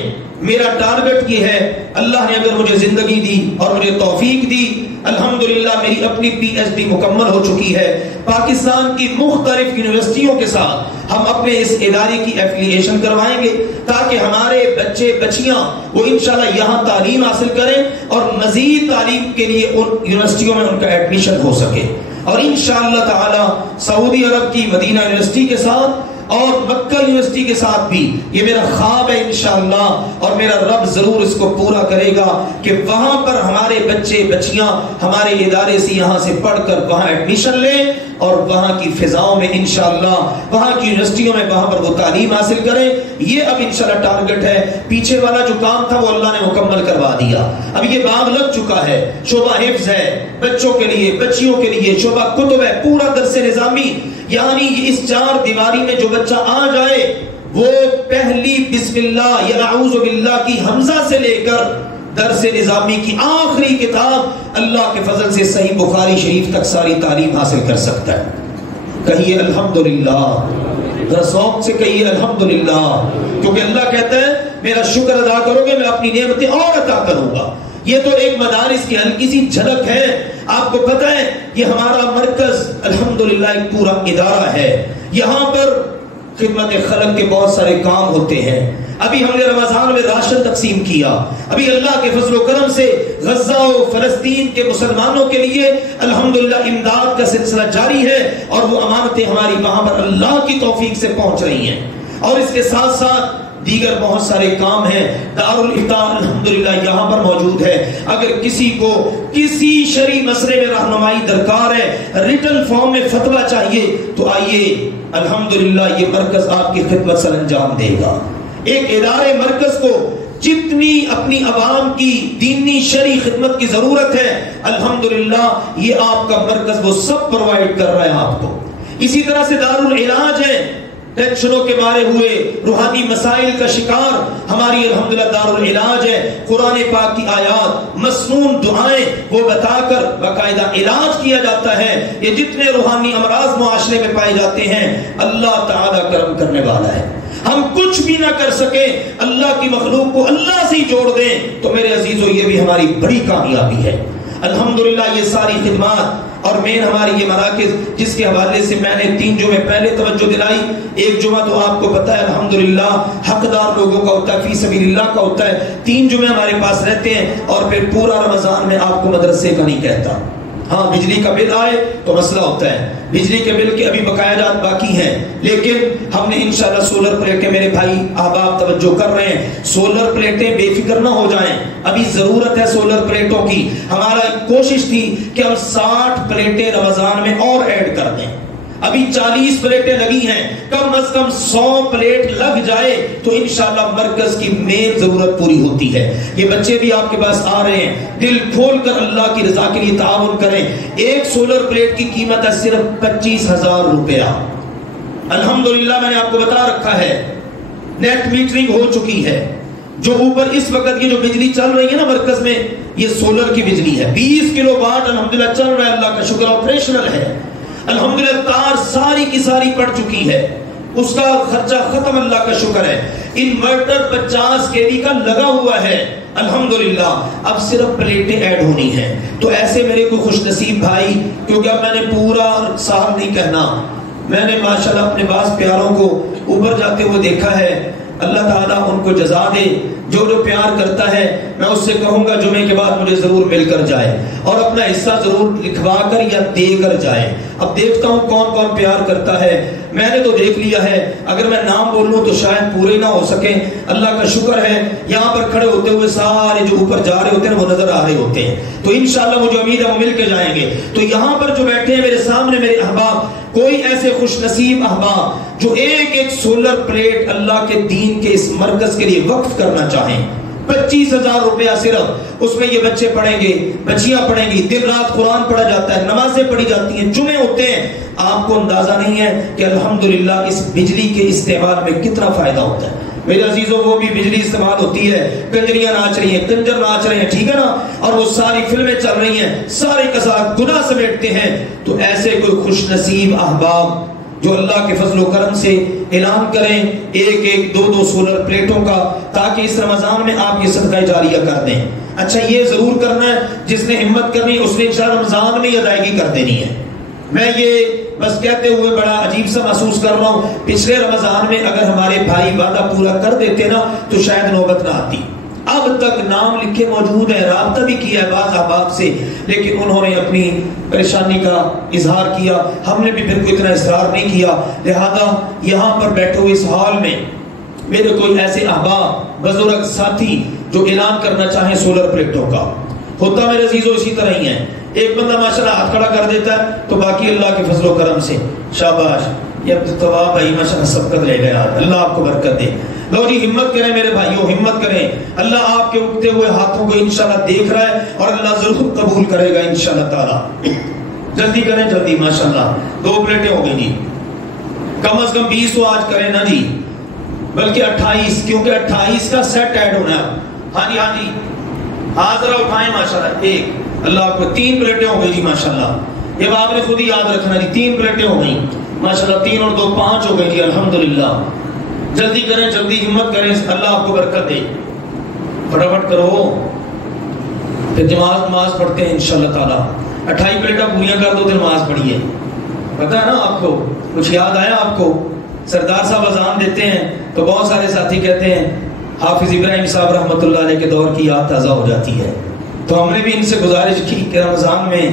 میرا ٹارگٹ یہ ہے، اللہ نے اگر مجھے زندگی دی اور مجھے توفیق دی، الحمدللہ میری اپنی PhD مکمل ہو چکی ہے، پاکستان کی مختلف یونیورسٹیوں کے ساتھ ہم اپنے اس ادارے کی ایفیلیشن کروائیں گے تاکہ ہمارے بچے بچیاں وہ انشاءاللہ یہاں تعلیم حاصل کریں اور مزید تعلیم کے لیے ان یونیورسٹیوں میں ان کا ایڈمیشن ہو سکے، اور انشاءاللہ تعالی سعودی عرب کی مدینہ یونیورسٹی کے ساتھ اور مکہ یونیورسٹی کے ساتھ بھی یہ میرا خواب ہے انشاءاللہ، اور میرا رب ضرور اس کو پورا کرے گا کہ وہاں پر ہمارے بچے بچیاں ہمارے ادارے سے یہاں سے پڑھ کر وہاں ایڈمیشن لیں اور وہاں کی فضاؤں میں انشاءاللہ وہاں کی یونیورسٹیوں میں وہاں پر وہ تعلیم حاصل کریں۔ یہ اب انشاءاللہ ٹارگٹ ہے۔ پیچھے والا جو کام تھا وہ اللہ نے مکمل کروا دیا، اب یہ باغ لگ چکا ہے، شعبہ حفظ ہے بچوں کے لیے بچیوں کے لیے، شعبہ کتب ہے، پورا درس نظامی، یعنی اس 4 دیواری میں جو بچہ آ جائے وہ پہلی بسم اللہ یا اعوذ باللہ کی حمزہ سے لے کر درس نظامی کی آخری کتاب اللہ کے فضل سے صحیح بخاری شریف تک ساری تعلیم حاصل کر سکتا ہے۔ کہیے الحمدللہ، ذرا ذوق سے کہیے الحمدللہ، کیونکہ اللہ کہتا ہے میرا شکر ادا کرو گے میں اپنی نعمتیں اور عطا کروں گا۔ یہ تو ایک مدارس کی ہلکی سی جھلک ہے، آپ کو پتہ ہے یہ ہمارا مرکز الحمدللہ ایک پورا ادارہ ہے، یہاں پر خدمت خلق کے بہت سارے کام ہوتے ہیں۔ ابھی ہم نے رمضان میں راشن تقسیم کیا، ابھی اللہ کے فضل و کرم سے غزہ و فلسطین کے مسلمانوں کے لیے الحمدللہ امداد کا سلسلہ جاری ہے، اور وہ امانتیں ہماری وہاں پر اللہ کی توفیق سے پہنچ رہی ہیں، اور اس کے ساتھ ساتھ دیگر بہت سارے کام ہیں۔ دارالافطار الحمدللہ یہاں پر موجود ہے، اگر کسی کو کسی شرعی مسئلے میں رہنمائی درکار ہے، ریٹن فارم میں فتویٰ چاہیے تو آئیے، الحمدللہ یہ مرکز آپ کی خدمت سر انجام دے گا۔ ایک ادارے مرکز کو جتنی اپنی عوام کی دینی شرعی خدمت کی ضرورت ہے الحمدللہ یہ آپ کا مرکز وہ سب پرووائڈ کر رہا ہے آپ کو. اسی طرح سے دارالعلاج ہے، ٹینشنوں کے مارے ہوئے روحانی مسائل کا شکار ہماری الحمدللہ دارالعلاج ہے. قرآن پاک کی آیات، مسنون دعائیں وہ بتا کر باقاعدہ علاج کیا جاتا ہے. یہ جتنے روحانی امراض معاشرے میں پائے جاتے ہیں اللہ تعالیٰ کرم کرنے والا ہے. ہم کچھ بھی نہ کر سکے، اللہ کی مخلوق کو اللہ سے ہی جوڑ دیں تو میرے عزیزو یہ بھی ہماری بڑی کامیابی ہے. الحمدللہ یہ ساری خدمات اور مین ہماری یہ مراکز جس کے حوالے سے میں نے 3 جمعے پہلے توجہ دلائی. ایک جمعہ تو آپ کو پتا ہے الحمدللہ حقدار لوگوں کا ہوتا ہے، فی سبیل اللہ کا ہوتا ہے. 3 جمعے ہمارے پاس رہتے ہیں اور پھر پورا رمضان میں آپ کو مدرسے کا نہیں کہتا. ہاں بجلی کا بل آئے تو مسئلہ ہوتا ہے، بجلی کے بل کے ابھی بقایا جات باقی ہیں، لیکن ہم نے انشاءاللہ سولر پلیٹیں، میرے بھائی احباب توجہ کر رہے ہیں، سولر پلیٹیں بے فکر نہ ہو جائیں، ابھی ضرورت ہے سولر پلیٹوں کی. ہمارا کوشش تھی کہ ہم 60 پلیٹیں رمضان میں اور ایڈ کر دیں. ابھی 40 پلیٹیں لگی ہیں، کم از کم 100 پلیٹ لگ جائے تو انشاءاللہ مرکز کی مین ضرورت پوری ہوتی ہے. یہ بچے بھی آپ کے پاس آ رہے ہیں، دل کھول کر اللہ کی رضا کے لیے تعاون کریں. ایک سولر پلیٹ کی قیمت ہے صرف 25,000 روپیہ. الحمدللہ میں نے آپ کو بتا رکھا ہے نیٹ میٹرنگ ہو چکی ہے. جو اوپر اس وقت کی جو بجلی چل رہی ہے نا مرکز میں یہ سولر کی بجلی ہے. 20 کلو واٹ الحمدللہ چل رہا ہے، اللہ کا شکر آپریشنل ہے. الحمدللہ تار ساری کی ساری پڑ چکی ہے، اس کا خرچہ ختم، اللہ کا شکر ہے. انورٹر 50 kV کا لگا ہوا ہے الحمدللہ. اب صرف پلیٹیں ایڈ ہونی ہیں. تو ایسے میرے کو خوش نصیب بھائی، کیونکہ اب میں نے پورا سال نہیں کہنا، میں نے ماشاءاللہ اپنے بعض پیاروں کو اوپر جاتے ہوئے دیکھا ہے. اللہ تعالیٰ ان کو جزا دے. جو پیار کرتا ہے میں اس سے کہوں گا جمعے کے بعد مجھے ضرور مل کر جائے اور اپنا حصہ ضرور لکھوا کر یا دے کر جائے. اب دیکھتا ہوں کون کون پیار کرتا ہے. میں نے تو دیکھ لیا ہے، اگر میں نام بولوں تو شاید پورے نہ ہو سکیں. اللہ کا شکر ہے یہاں پر کھڑے ہوتے ہوئے سارے جو اوپر جا رہے ہوتے ہیں وہ نظر آ رہے ہوتے ہیں. تو انشاءاللہ مجھے امید ہے وہ مل کے جائیں گے. تو یہاں پر جو بیٹھے ہیں میرے سامنے میرے احباب، کوئی ایسے خوش نصیب احباب جو ایک سولر پلیٹ اللہ کے دین کے اس مرکز کے لیے وقف کرنا چاہیں، 25,000 روپیہ صرف، اس میں یہ بچے پڑھیں گے، بچیاں پڑھیں گی، دن رات قرآن پڑھا جاتا ہے، نمازیں پڑھی جاتی ہیں، جمعے ہوتے ہیں. آپ کو اندازہ نہیں ہے کہ الحمدللہ اس بجلی کے استعمال میں کتنا فائدہ ہوتا ہے. میرے عزیزوں وہ بھی بجلی استعمال ہوتی ہے، کنجریاں ناچ رہی ہیں، کنجر ناچ رہے ہیں، ٹھیک ہے نا، اور وہ ساری فلمیں چل رہی ہیں، سارے کا ساتھ گناہ سمیٹتے ہیں. تو ایسے کوئی خوش نصیب احباب جو اللہ کے فضل و کرم سے اعلان کریں 1-2 سولر پلیٹوں کا، تاکہ اس رمضان میں آپ یہ صدقہ جاریہ کر دیں. اچھا یہ ضرور کرنا ہے، جس نے ہمت کرنی اس نے انشاءاللہ رمضان میں ادائیگی کر دینی ہے. میں یہ بس کہتے ہوئے بڑا عجیب سا محسوس کر رہا ہوں، پچھلے رمضان میں اگر ہمارے بھائی وعدہ پورا کر دیتے نا تو شاید نوبت نہ آتی. اب تک نام لکھے موجود ہیں، رابطہ بھی کیا ہے بعض احباب سے، لیکن انہوں نے اپنی پریشانی کا اظہار کیا. ہم نے بھی پھر کوئی اتنا اصرار نہیں کیا. لہذا یہاں پر بیٹھے ہوئے اس حال میں میرے کوئی ایسے احباب بزرگ ساتھی جو اعلان کرنا چاہیں سولر پلیٹوں کا، ہوتا میرے عزیزو اسی طرح ہی ہے. ایک بندہ ماشاءاللہ ہاتھ کھڑا کر دیتا ہے تو باقی اللہ کے فضل و کرم سے شاباش. یہ تو بھائی ماشاءاللہ سبقت لے گیا، اللہ آپ کو برکت دے. لو جی ہمت کریں میرے بھائیوں، ہمت کریں. اللہ آپ کے اٹھتے ہوئے ہاتھوں کو انشاءاللہ دیکھ رہا ہے اور اللہ ضرور قبول کرے گا انشاءاللہ تعالی. جلدی کریں جلدی. ماشاءاللہ 2 پلیٹیں ہو گئی جی. کم از کم 20 تو آج کریں نا جی، بلکہ 28، کیونکہ 28 کا سیٹ ایڈ ہونا ہے. ہاں جی ہاں جی ہاتھ ذرا اٹھائیں. ماشاءاللہ 1 اللہ آپ کو 3 پلیٹیں ہو گئی جی. ماشاءاللہ یہ آپ نے خود ہی یاد رکھنا جی. 3 پلیٹیں ہو گئی ماشاءاللہ. 3 اور 2 5 ہو گئی جی الحمدللہ. جلدی کریں جلدی، ہمت کریں، اللہ آپ کو برکت دے. فٹافٹ کرو، پھر نماز پڑھتے ہیں انشاءاللہ تعالی. 28 پلیٹیں پوریاں کر دو تو نماز پڑھیے. پتہ ہے نا آپ کو، کچھ یاد آیا آپ کو؟ سردار صاحب اذان دیتے ہیں تو بہت سارے ساتھی کہتے ہیں حافظ ابراہیم صاحب رحمۃ اللہ علیہ کے دور کی یاد تازہ ہو جاتی ہے. تو ہم نے بھی ان سے گزارش کی کہ رمضان میں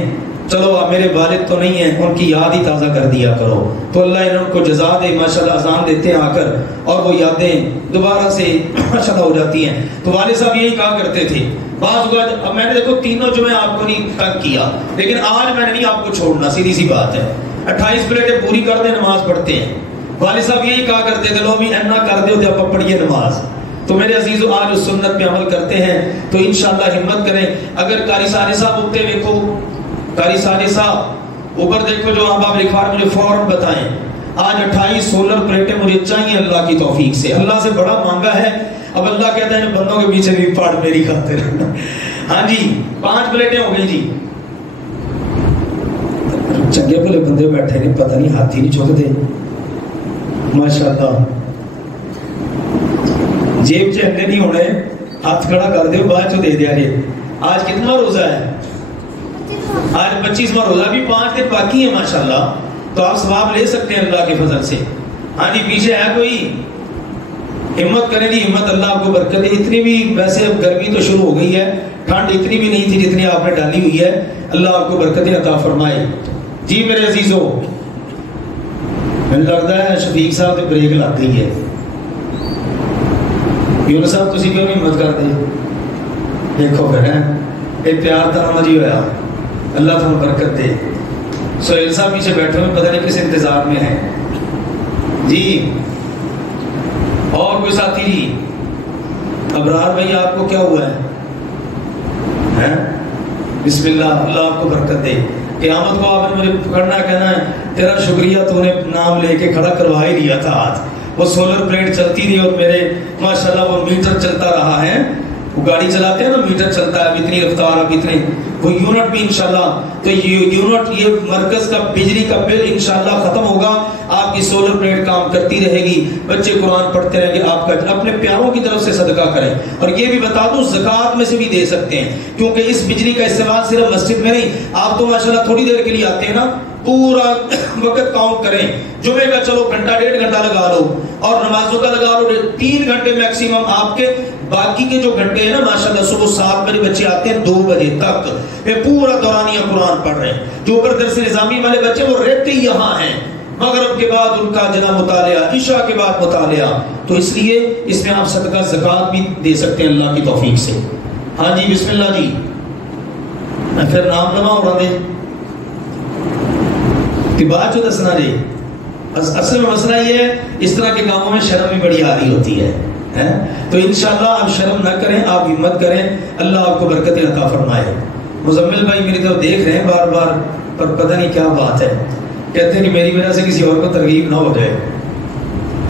چلو آپ میرے والد تو نہیں ہیں، ان کی یاد ہی تازہ کر دیا کرو. تو اللہ ان کو جزا دے. ماشاءاللہ اذان دیتے ہیں آ کر اور وہ یادیں دوبارہ سے ماشاءاللہ ہو جاتی ہیں. تو والد صاحب یہی کہا کرتے تھے بعض اوقات. اب میں نے دیکھو تینوں جمعے آپ کو نہیں تنگ کیا، لیکن آج میں نے نہیں آپ کو چھوڑنا، سیدھی سی بات ہے. 28 پلیٹیں پوری کر دیں، نماز پڑھتے ہیں. والد صاحب یہی کہا کرتے تھے، لو بھی اینا کر دے ہوتے آپ پڑھیے نماز. تو میرے عزیزو آج اس سنت پہ عمل کرتے ہیں تو انشاءاللہ ہمت کریں. اگر قاری ثانی صاحب اٹھتے دیکھو، قاری ثانی صاحب اوپر دیکھو جو آپ لکھوا رہے مجھے فوراً بتائیں. آج 28 سولر پلیٹیں مجھے چاہیے اللہ کی توفیق سے. اللہ سے بڑا مانگا ہے. اب اللہ کہتا ہے بندوں کے پیچھے بھی پاڑ میری خاطر. ہاں جی 5 پلیٹیں ہو گئی جی. چنگے بھلے بندے بیٹھے نہیں، پتہ نہیں ہاتھی نہیں چھوتے تھے ماشاءاللہ. جیب چہنے نہیں ہونے، ہاتھ کھڑا کر دے بعد چو دے دیا جی. آج کتنا روزہ ہے؟ آج 25واں روزہ، بھی 5 دن باقی ہے ماشاءاللہ. تو آپ ثواب لے سکتے ہیں اللہ کے فضل سے. ہاں جی پیچھے ہے کوئی؟ ہمت کریں جی، ہمت اللہ آپ کو برکت دے. اتنی بھی ویسے اب گرمی تو شروع ہو گئی ہے، ٹھنڈ اتنی بھی نہیں تھی جتنی آپ نے ڈالی ہوئی ہے. اللہ آپ کو برکتیں عطا فرمائے. جی میرے عزیزو مجھے لگتا ہے شفیق صاحب سے بریک لگ گئی ہے. یونس صاحب تسی کیوں نہیں ہمت کرتے؟ دیکھو پھر ایک پیار تھا نمجی ہوا. اللہ تمہیں برکت دے. سہیل صاحب پیچھے بیٹھے ہوئے پتہ نہیں کس انتظار میں ہیں جی. اور کوئی ساتھی جی؟ ابرار بھائی آپ کو کیا ہوا ہے؟ بسم اللہ، اللہ آپ کو برکت دے. قیامت کو آپ نے مجھے پکڑنا کہنا ہے تیرا شکریہ تو نے نام لے کے کھڑا کروا ہی دیا تھا. آج وہ سولر پلیٹ چلتی رہی اور میرے ماشاءاللہ وہ میٹر چلتا رہا ہے. وہ گاڑی چلاتے ہیں نا میٹر چلتا ہے، اب اتنی رفتار، اب اتنے وہ یونٹ بھی انشاءاللہ. تو یونٹ یہ مرکز کا بجلی کا بل انشاءاللہ ختم ہوگا. آپ کی سولر پلیٹ کام کرتی رہے گی، بچے قرآن پڑھتے رہیں گے. آپ کا اپنے پیاروں کی طرف سے صدقہ کریں. اور یہ بھی بتا دوں زکوٰۃ میں سے بھی دے سکتے ہیں، کیونکہ اس بجلی کا استعمال صرف مسجد میں نہیں. آپ تو ماشاءاللہ تھوڑی دیر کے لیے آتے ہیں نا، پورا وقت کاؤنٹ کریں. جمعے کا چلو گھنٹہ 1.5 گھنٹہ لگا لو اور نمازوں کا لگا لو 3 گھنٹے میکسیمم آپ کے. باقی کے جو گھنٹے ہیں نا ماشاءاللہ صبح 7 بجے بچے آتے ہیں 2 بجے تک یہ پورا دورانیہ قرآن پڑھ رہے ہیں. جو اوپر درس نظامی والے بچے وہ رہتے ہی یہاں ہیں. مغرب کے بعد ان کا جنا مطالعہ، عشاء کے بعد مطالعہ. تو اس لیے اس میں آپ صدقہ زکوٰۃ بھی دے سکتے ہیں اللہ کی توفیق سے. ہاں جی بسم اللہ جی. پھر نام لما ہو رہا دے کہ بات جو دسنا جی. اصل میں مسئلہ یہ ہے اس طرح کے کاموں میں شرم بھی بڑی آ رہی ہوتی ہے. تو انشاءاللہ آپ شرم نہ کریں، آپ ہمت کریں. اللہ آپ کو برکتیں عطا فرمائے. مزمل بھائی میری طرف دیکھ رہے ہیں بار بار پر پتہ نہیں کیا بات ہے. کہتے ہیں کہ میری وجہ سے کسی اور کو ترغیب نہ ہو جائے.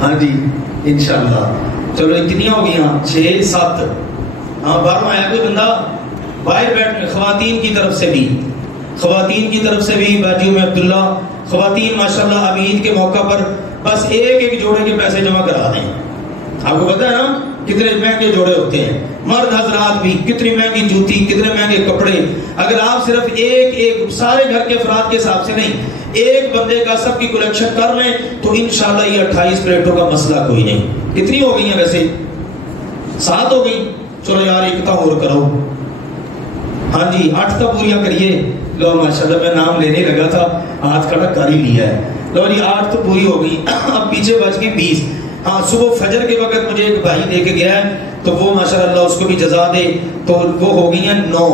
ہاں جی انشاءاللہ. چلو کتنی ہو گئی؟ 6 7. ہاں 12واں ہے. کوئی بندہ باہر بیٹھ میں خواتین کی طرف سے بھی باجیوں میں عبداللہ خواتین ماشاءاللہ اب عید کے موقع پر بس ایک جوڑے کے پیسے جمع کرا دیں. آپ کو پتا ہے نا کتنے مہنگے جوڑے ہوتے ہیں. مرد حضرات بھی کتنی مہنگی جوتی، کتنے مہنگے کپڑے. اگر آپ صرف ایک سارے گھر کے افراد کے حساب سے نہیں، ایک بندے کا سب کی کلیکشن کر لیں تو انشاءاللہ یہ 28 پلیٹوں کا مسئلہ کوئی نہیں. کتنی ہو گئی ہیں ویسے؟ 7 ہو گئی. چلو یار ایک تا اور کرو. ہاں جی 8 تا پوریاں کریے. لو ماشاءاللہ میں نام لینے لگا تھا، ہاتھ کھڑا کر ہی لیا ہے. لو جی 8 تو پوری ہو گئی. اب پیچھے بچ گئی 20. ہاں صبح فجر کے وقت مجھے ایک بھائی دے کے گیا ہے تو وہ ماشاءاللہ اس کو بھی جزا دے. تو وہ ہو گئی ہیں 9.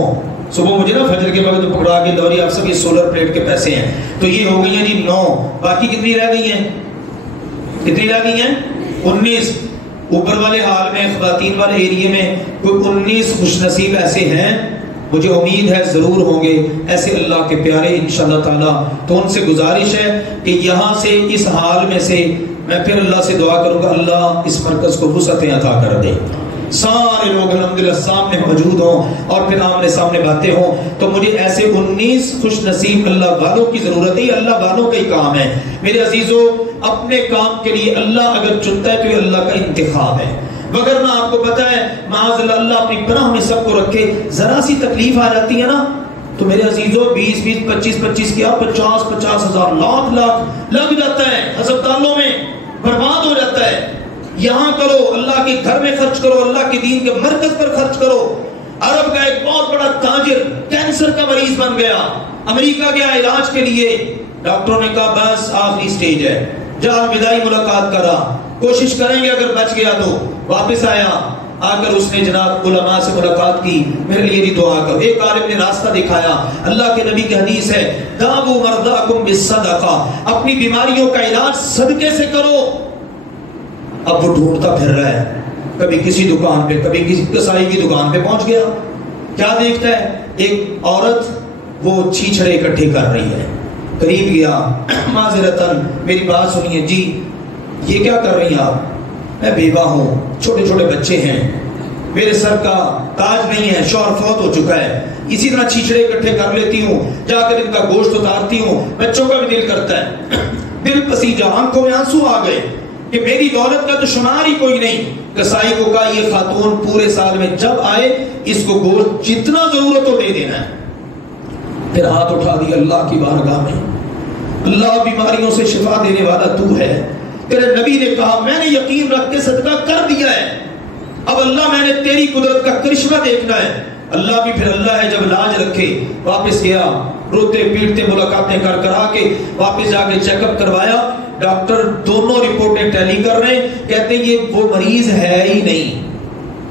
صبح مجھے نا فجر کے وقت پکڑا کے لوری آپ سب یہ سولر پلیٹ کے پیسے ہیں تو یہ ہو گئی ہیں جی 9. باقی کتنی رہ گئی ہیں؟ 19. اوپر والے حال میں خواتین والے ایریے میں کوئی 19 خوش نصیب ایسے ہیں، مجھے امید ہے ضرور ہوں گے ایسے اللہ کے پیارے انشاءاللہ تعالی. تو ان سے گزارش ہے کہ یہاں سے اس حال میں سے میں پھر اللہ سے دعا کروں گا اللہ اس مرکز کو وسعتیں عطا کر دے. سارے لوگ الحمدللہ سامنے موجود ہوں اور پھر آمنے سامنے باتیں ہوں. تو مجھے ایسے 19 خوش نصیب اللہ والوں کی ضرورت ہے. یہ اللہ والوں کا ہی کام ہے میرے عزیزو. اپنے کام کے لیے اللہ اگر چنتا ہے تو یہ اللہ کا انتخاب ہے. وگرنہ آپ کو پتا ہے معاذ اللہ اپنی پناہ میں سب کو رکھے. ذرا سی تکلیف آ جاتی ہے نا تو میرے عزیزو 20 25 کیا 50 ہزار لاکھ لگ جاتا ہے ہسپتالوں میں، برباد ہو جاتا ہے. یہاں کرو اللہ کے گھر میں خرچ کرو، اللہ کے دین کے مرکز پر خرچ کرو. عرب کا ایک بہت بڑا تاجر کینسر کا مریض بن گیا، امریکہ گیا علاج کے لیے. ڈاکٹروں نے کہا بس آخری سٹیج ہے، جا وداعی ملاقات کرا، کوشش کریں گے اگر بچ گیا تو. واپس آیا آ کر اس نے جناب علماء سے ملاقات کی، میرے لیے بھی دعا کرو۔ ایک عالم نے راستہ دکھایا، اللہ کے نبی کی حدیث ہے داؤ مرضاکم بالصدقہ، اپنی بیماریوں کا علاج صدقے سے کرو۔ اب وہ ڈھونڈتا پھر رہا ہے، کبھی کسی دکان پہ، کبھی کسی کسائی کی دکان پہ پہنچ گیا، کیا دیکھتا ہے؟ ایک عورت وہ چھیچھڑے اکٹھے کر رہی ہے، قریب گیا، معذرتاً میری بات سنیے جی، یہ کیا کر رہی ہیں آپ؟ میں بیوہ ہوں، چھوٹے چھوٹے بچے ہیں، میرے سر کا تاج نہیں ہے، شوہر فوت ہو چکا ہے، اسی طرح چھیچڑے اکٹھے کر لیتی ہوں، جا کر ان کا گوشت اتارتی ہوں، بچوں کا بھی دل کرتا ہے، دل پسیجا، آنکھوں میں آنسو آ گئے کہ میری دولت کا تو شمار ہی کوئی نہیں۔ کسائی کو کہا یہ خاتون پورے سال میں جب آئے اس کو گوشت جتنا ضرورت ہو دے دینا ہے۔ پھر ہاتھ اٹھا دیا اللہ کی بارگاہ میں، اللہ بیماریوں سے شفا دینے والا تو ہے، تیرے نبی نے کہا میں نے یقین رکھ کے صدقہ کر دیا ہے، اب اللہ میں نے تیری قدرت کا کرشمہ دیکھنا ہے۔ اللہ بھی پھر اللہ ہے، جب لاج رکھے واپس گیا، روتے پیٹتے ملاقاتیں کر کر آ کے واپس جا کے چیک اپ کروایا، ڈاکٹر دونوں رپورٹیں ٹیلی کر رہے ہیں، کہتے ہیں یہ وہ مریض ہے ہی نہیں،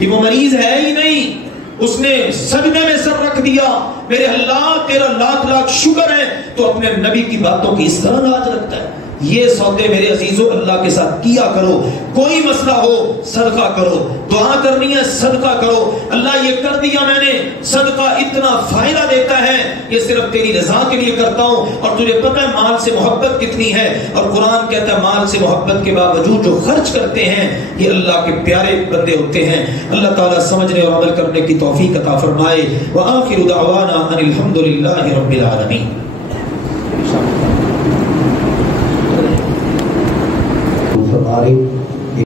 یہ وہ مریض ہے ہی نہیں۔ اس نے سجدے میں سر رکھ دیا، میرے اللہ تیرا لاکھ لاکھ شکر ہے تو اپنے نبی کی باتوں کی اس طرح لاج رکھتا ہے۔ یہ سودے میرے عزیزوں اللہ کے ساتھ کیا کرو، کوئی مسئلہ ہو صدقہ کرو، دعا کرنی ہے صدقہ کرو، اللہ یہ کر دیا میں نے، صدقہ اتنا فائدہ دیتا ہے، یہ صرف تیری رضا کے لیے کرتا ہوں، اور تجھے پتہ ہے مال سے محبت کتنی ہے، اور قرآن کہتا ہے مال سے محبت کے باوجود جو خرچ کرتے ہیں یہ اللہ کے پیارے بندے ہوتے ہیں۔ اللہ تعالیٰ سمجھنے اور عمل کرنے کی توفیق عطا فرمائے۔ وآخر دعوانا ان الحمد للہ رب العالمین۔ ہماری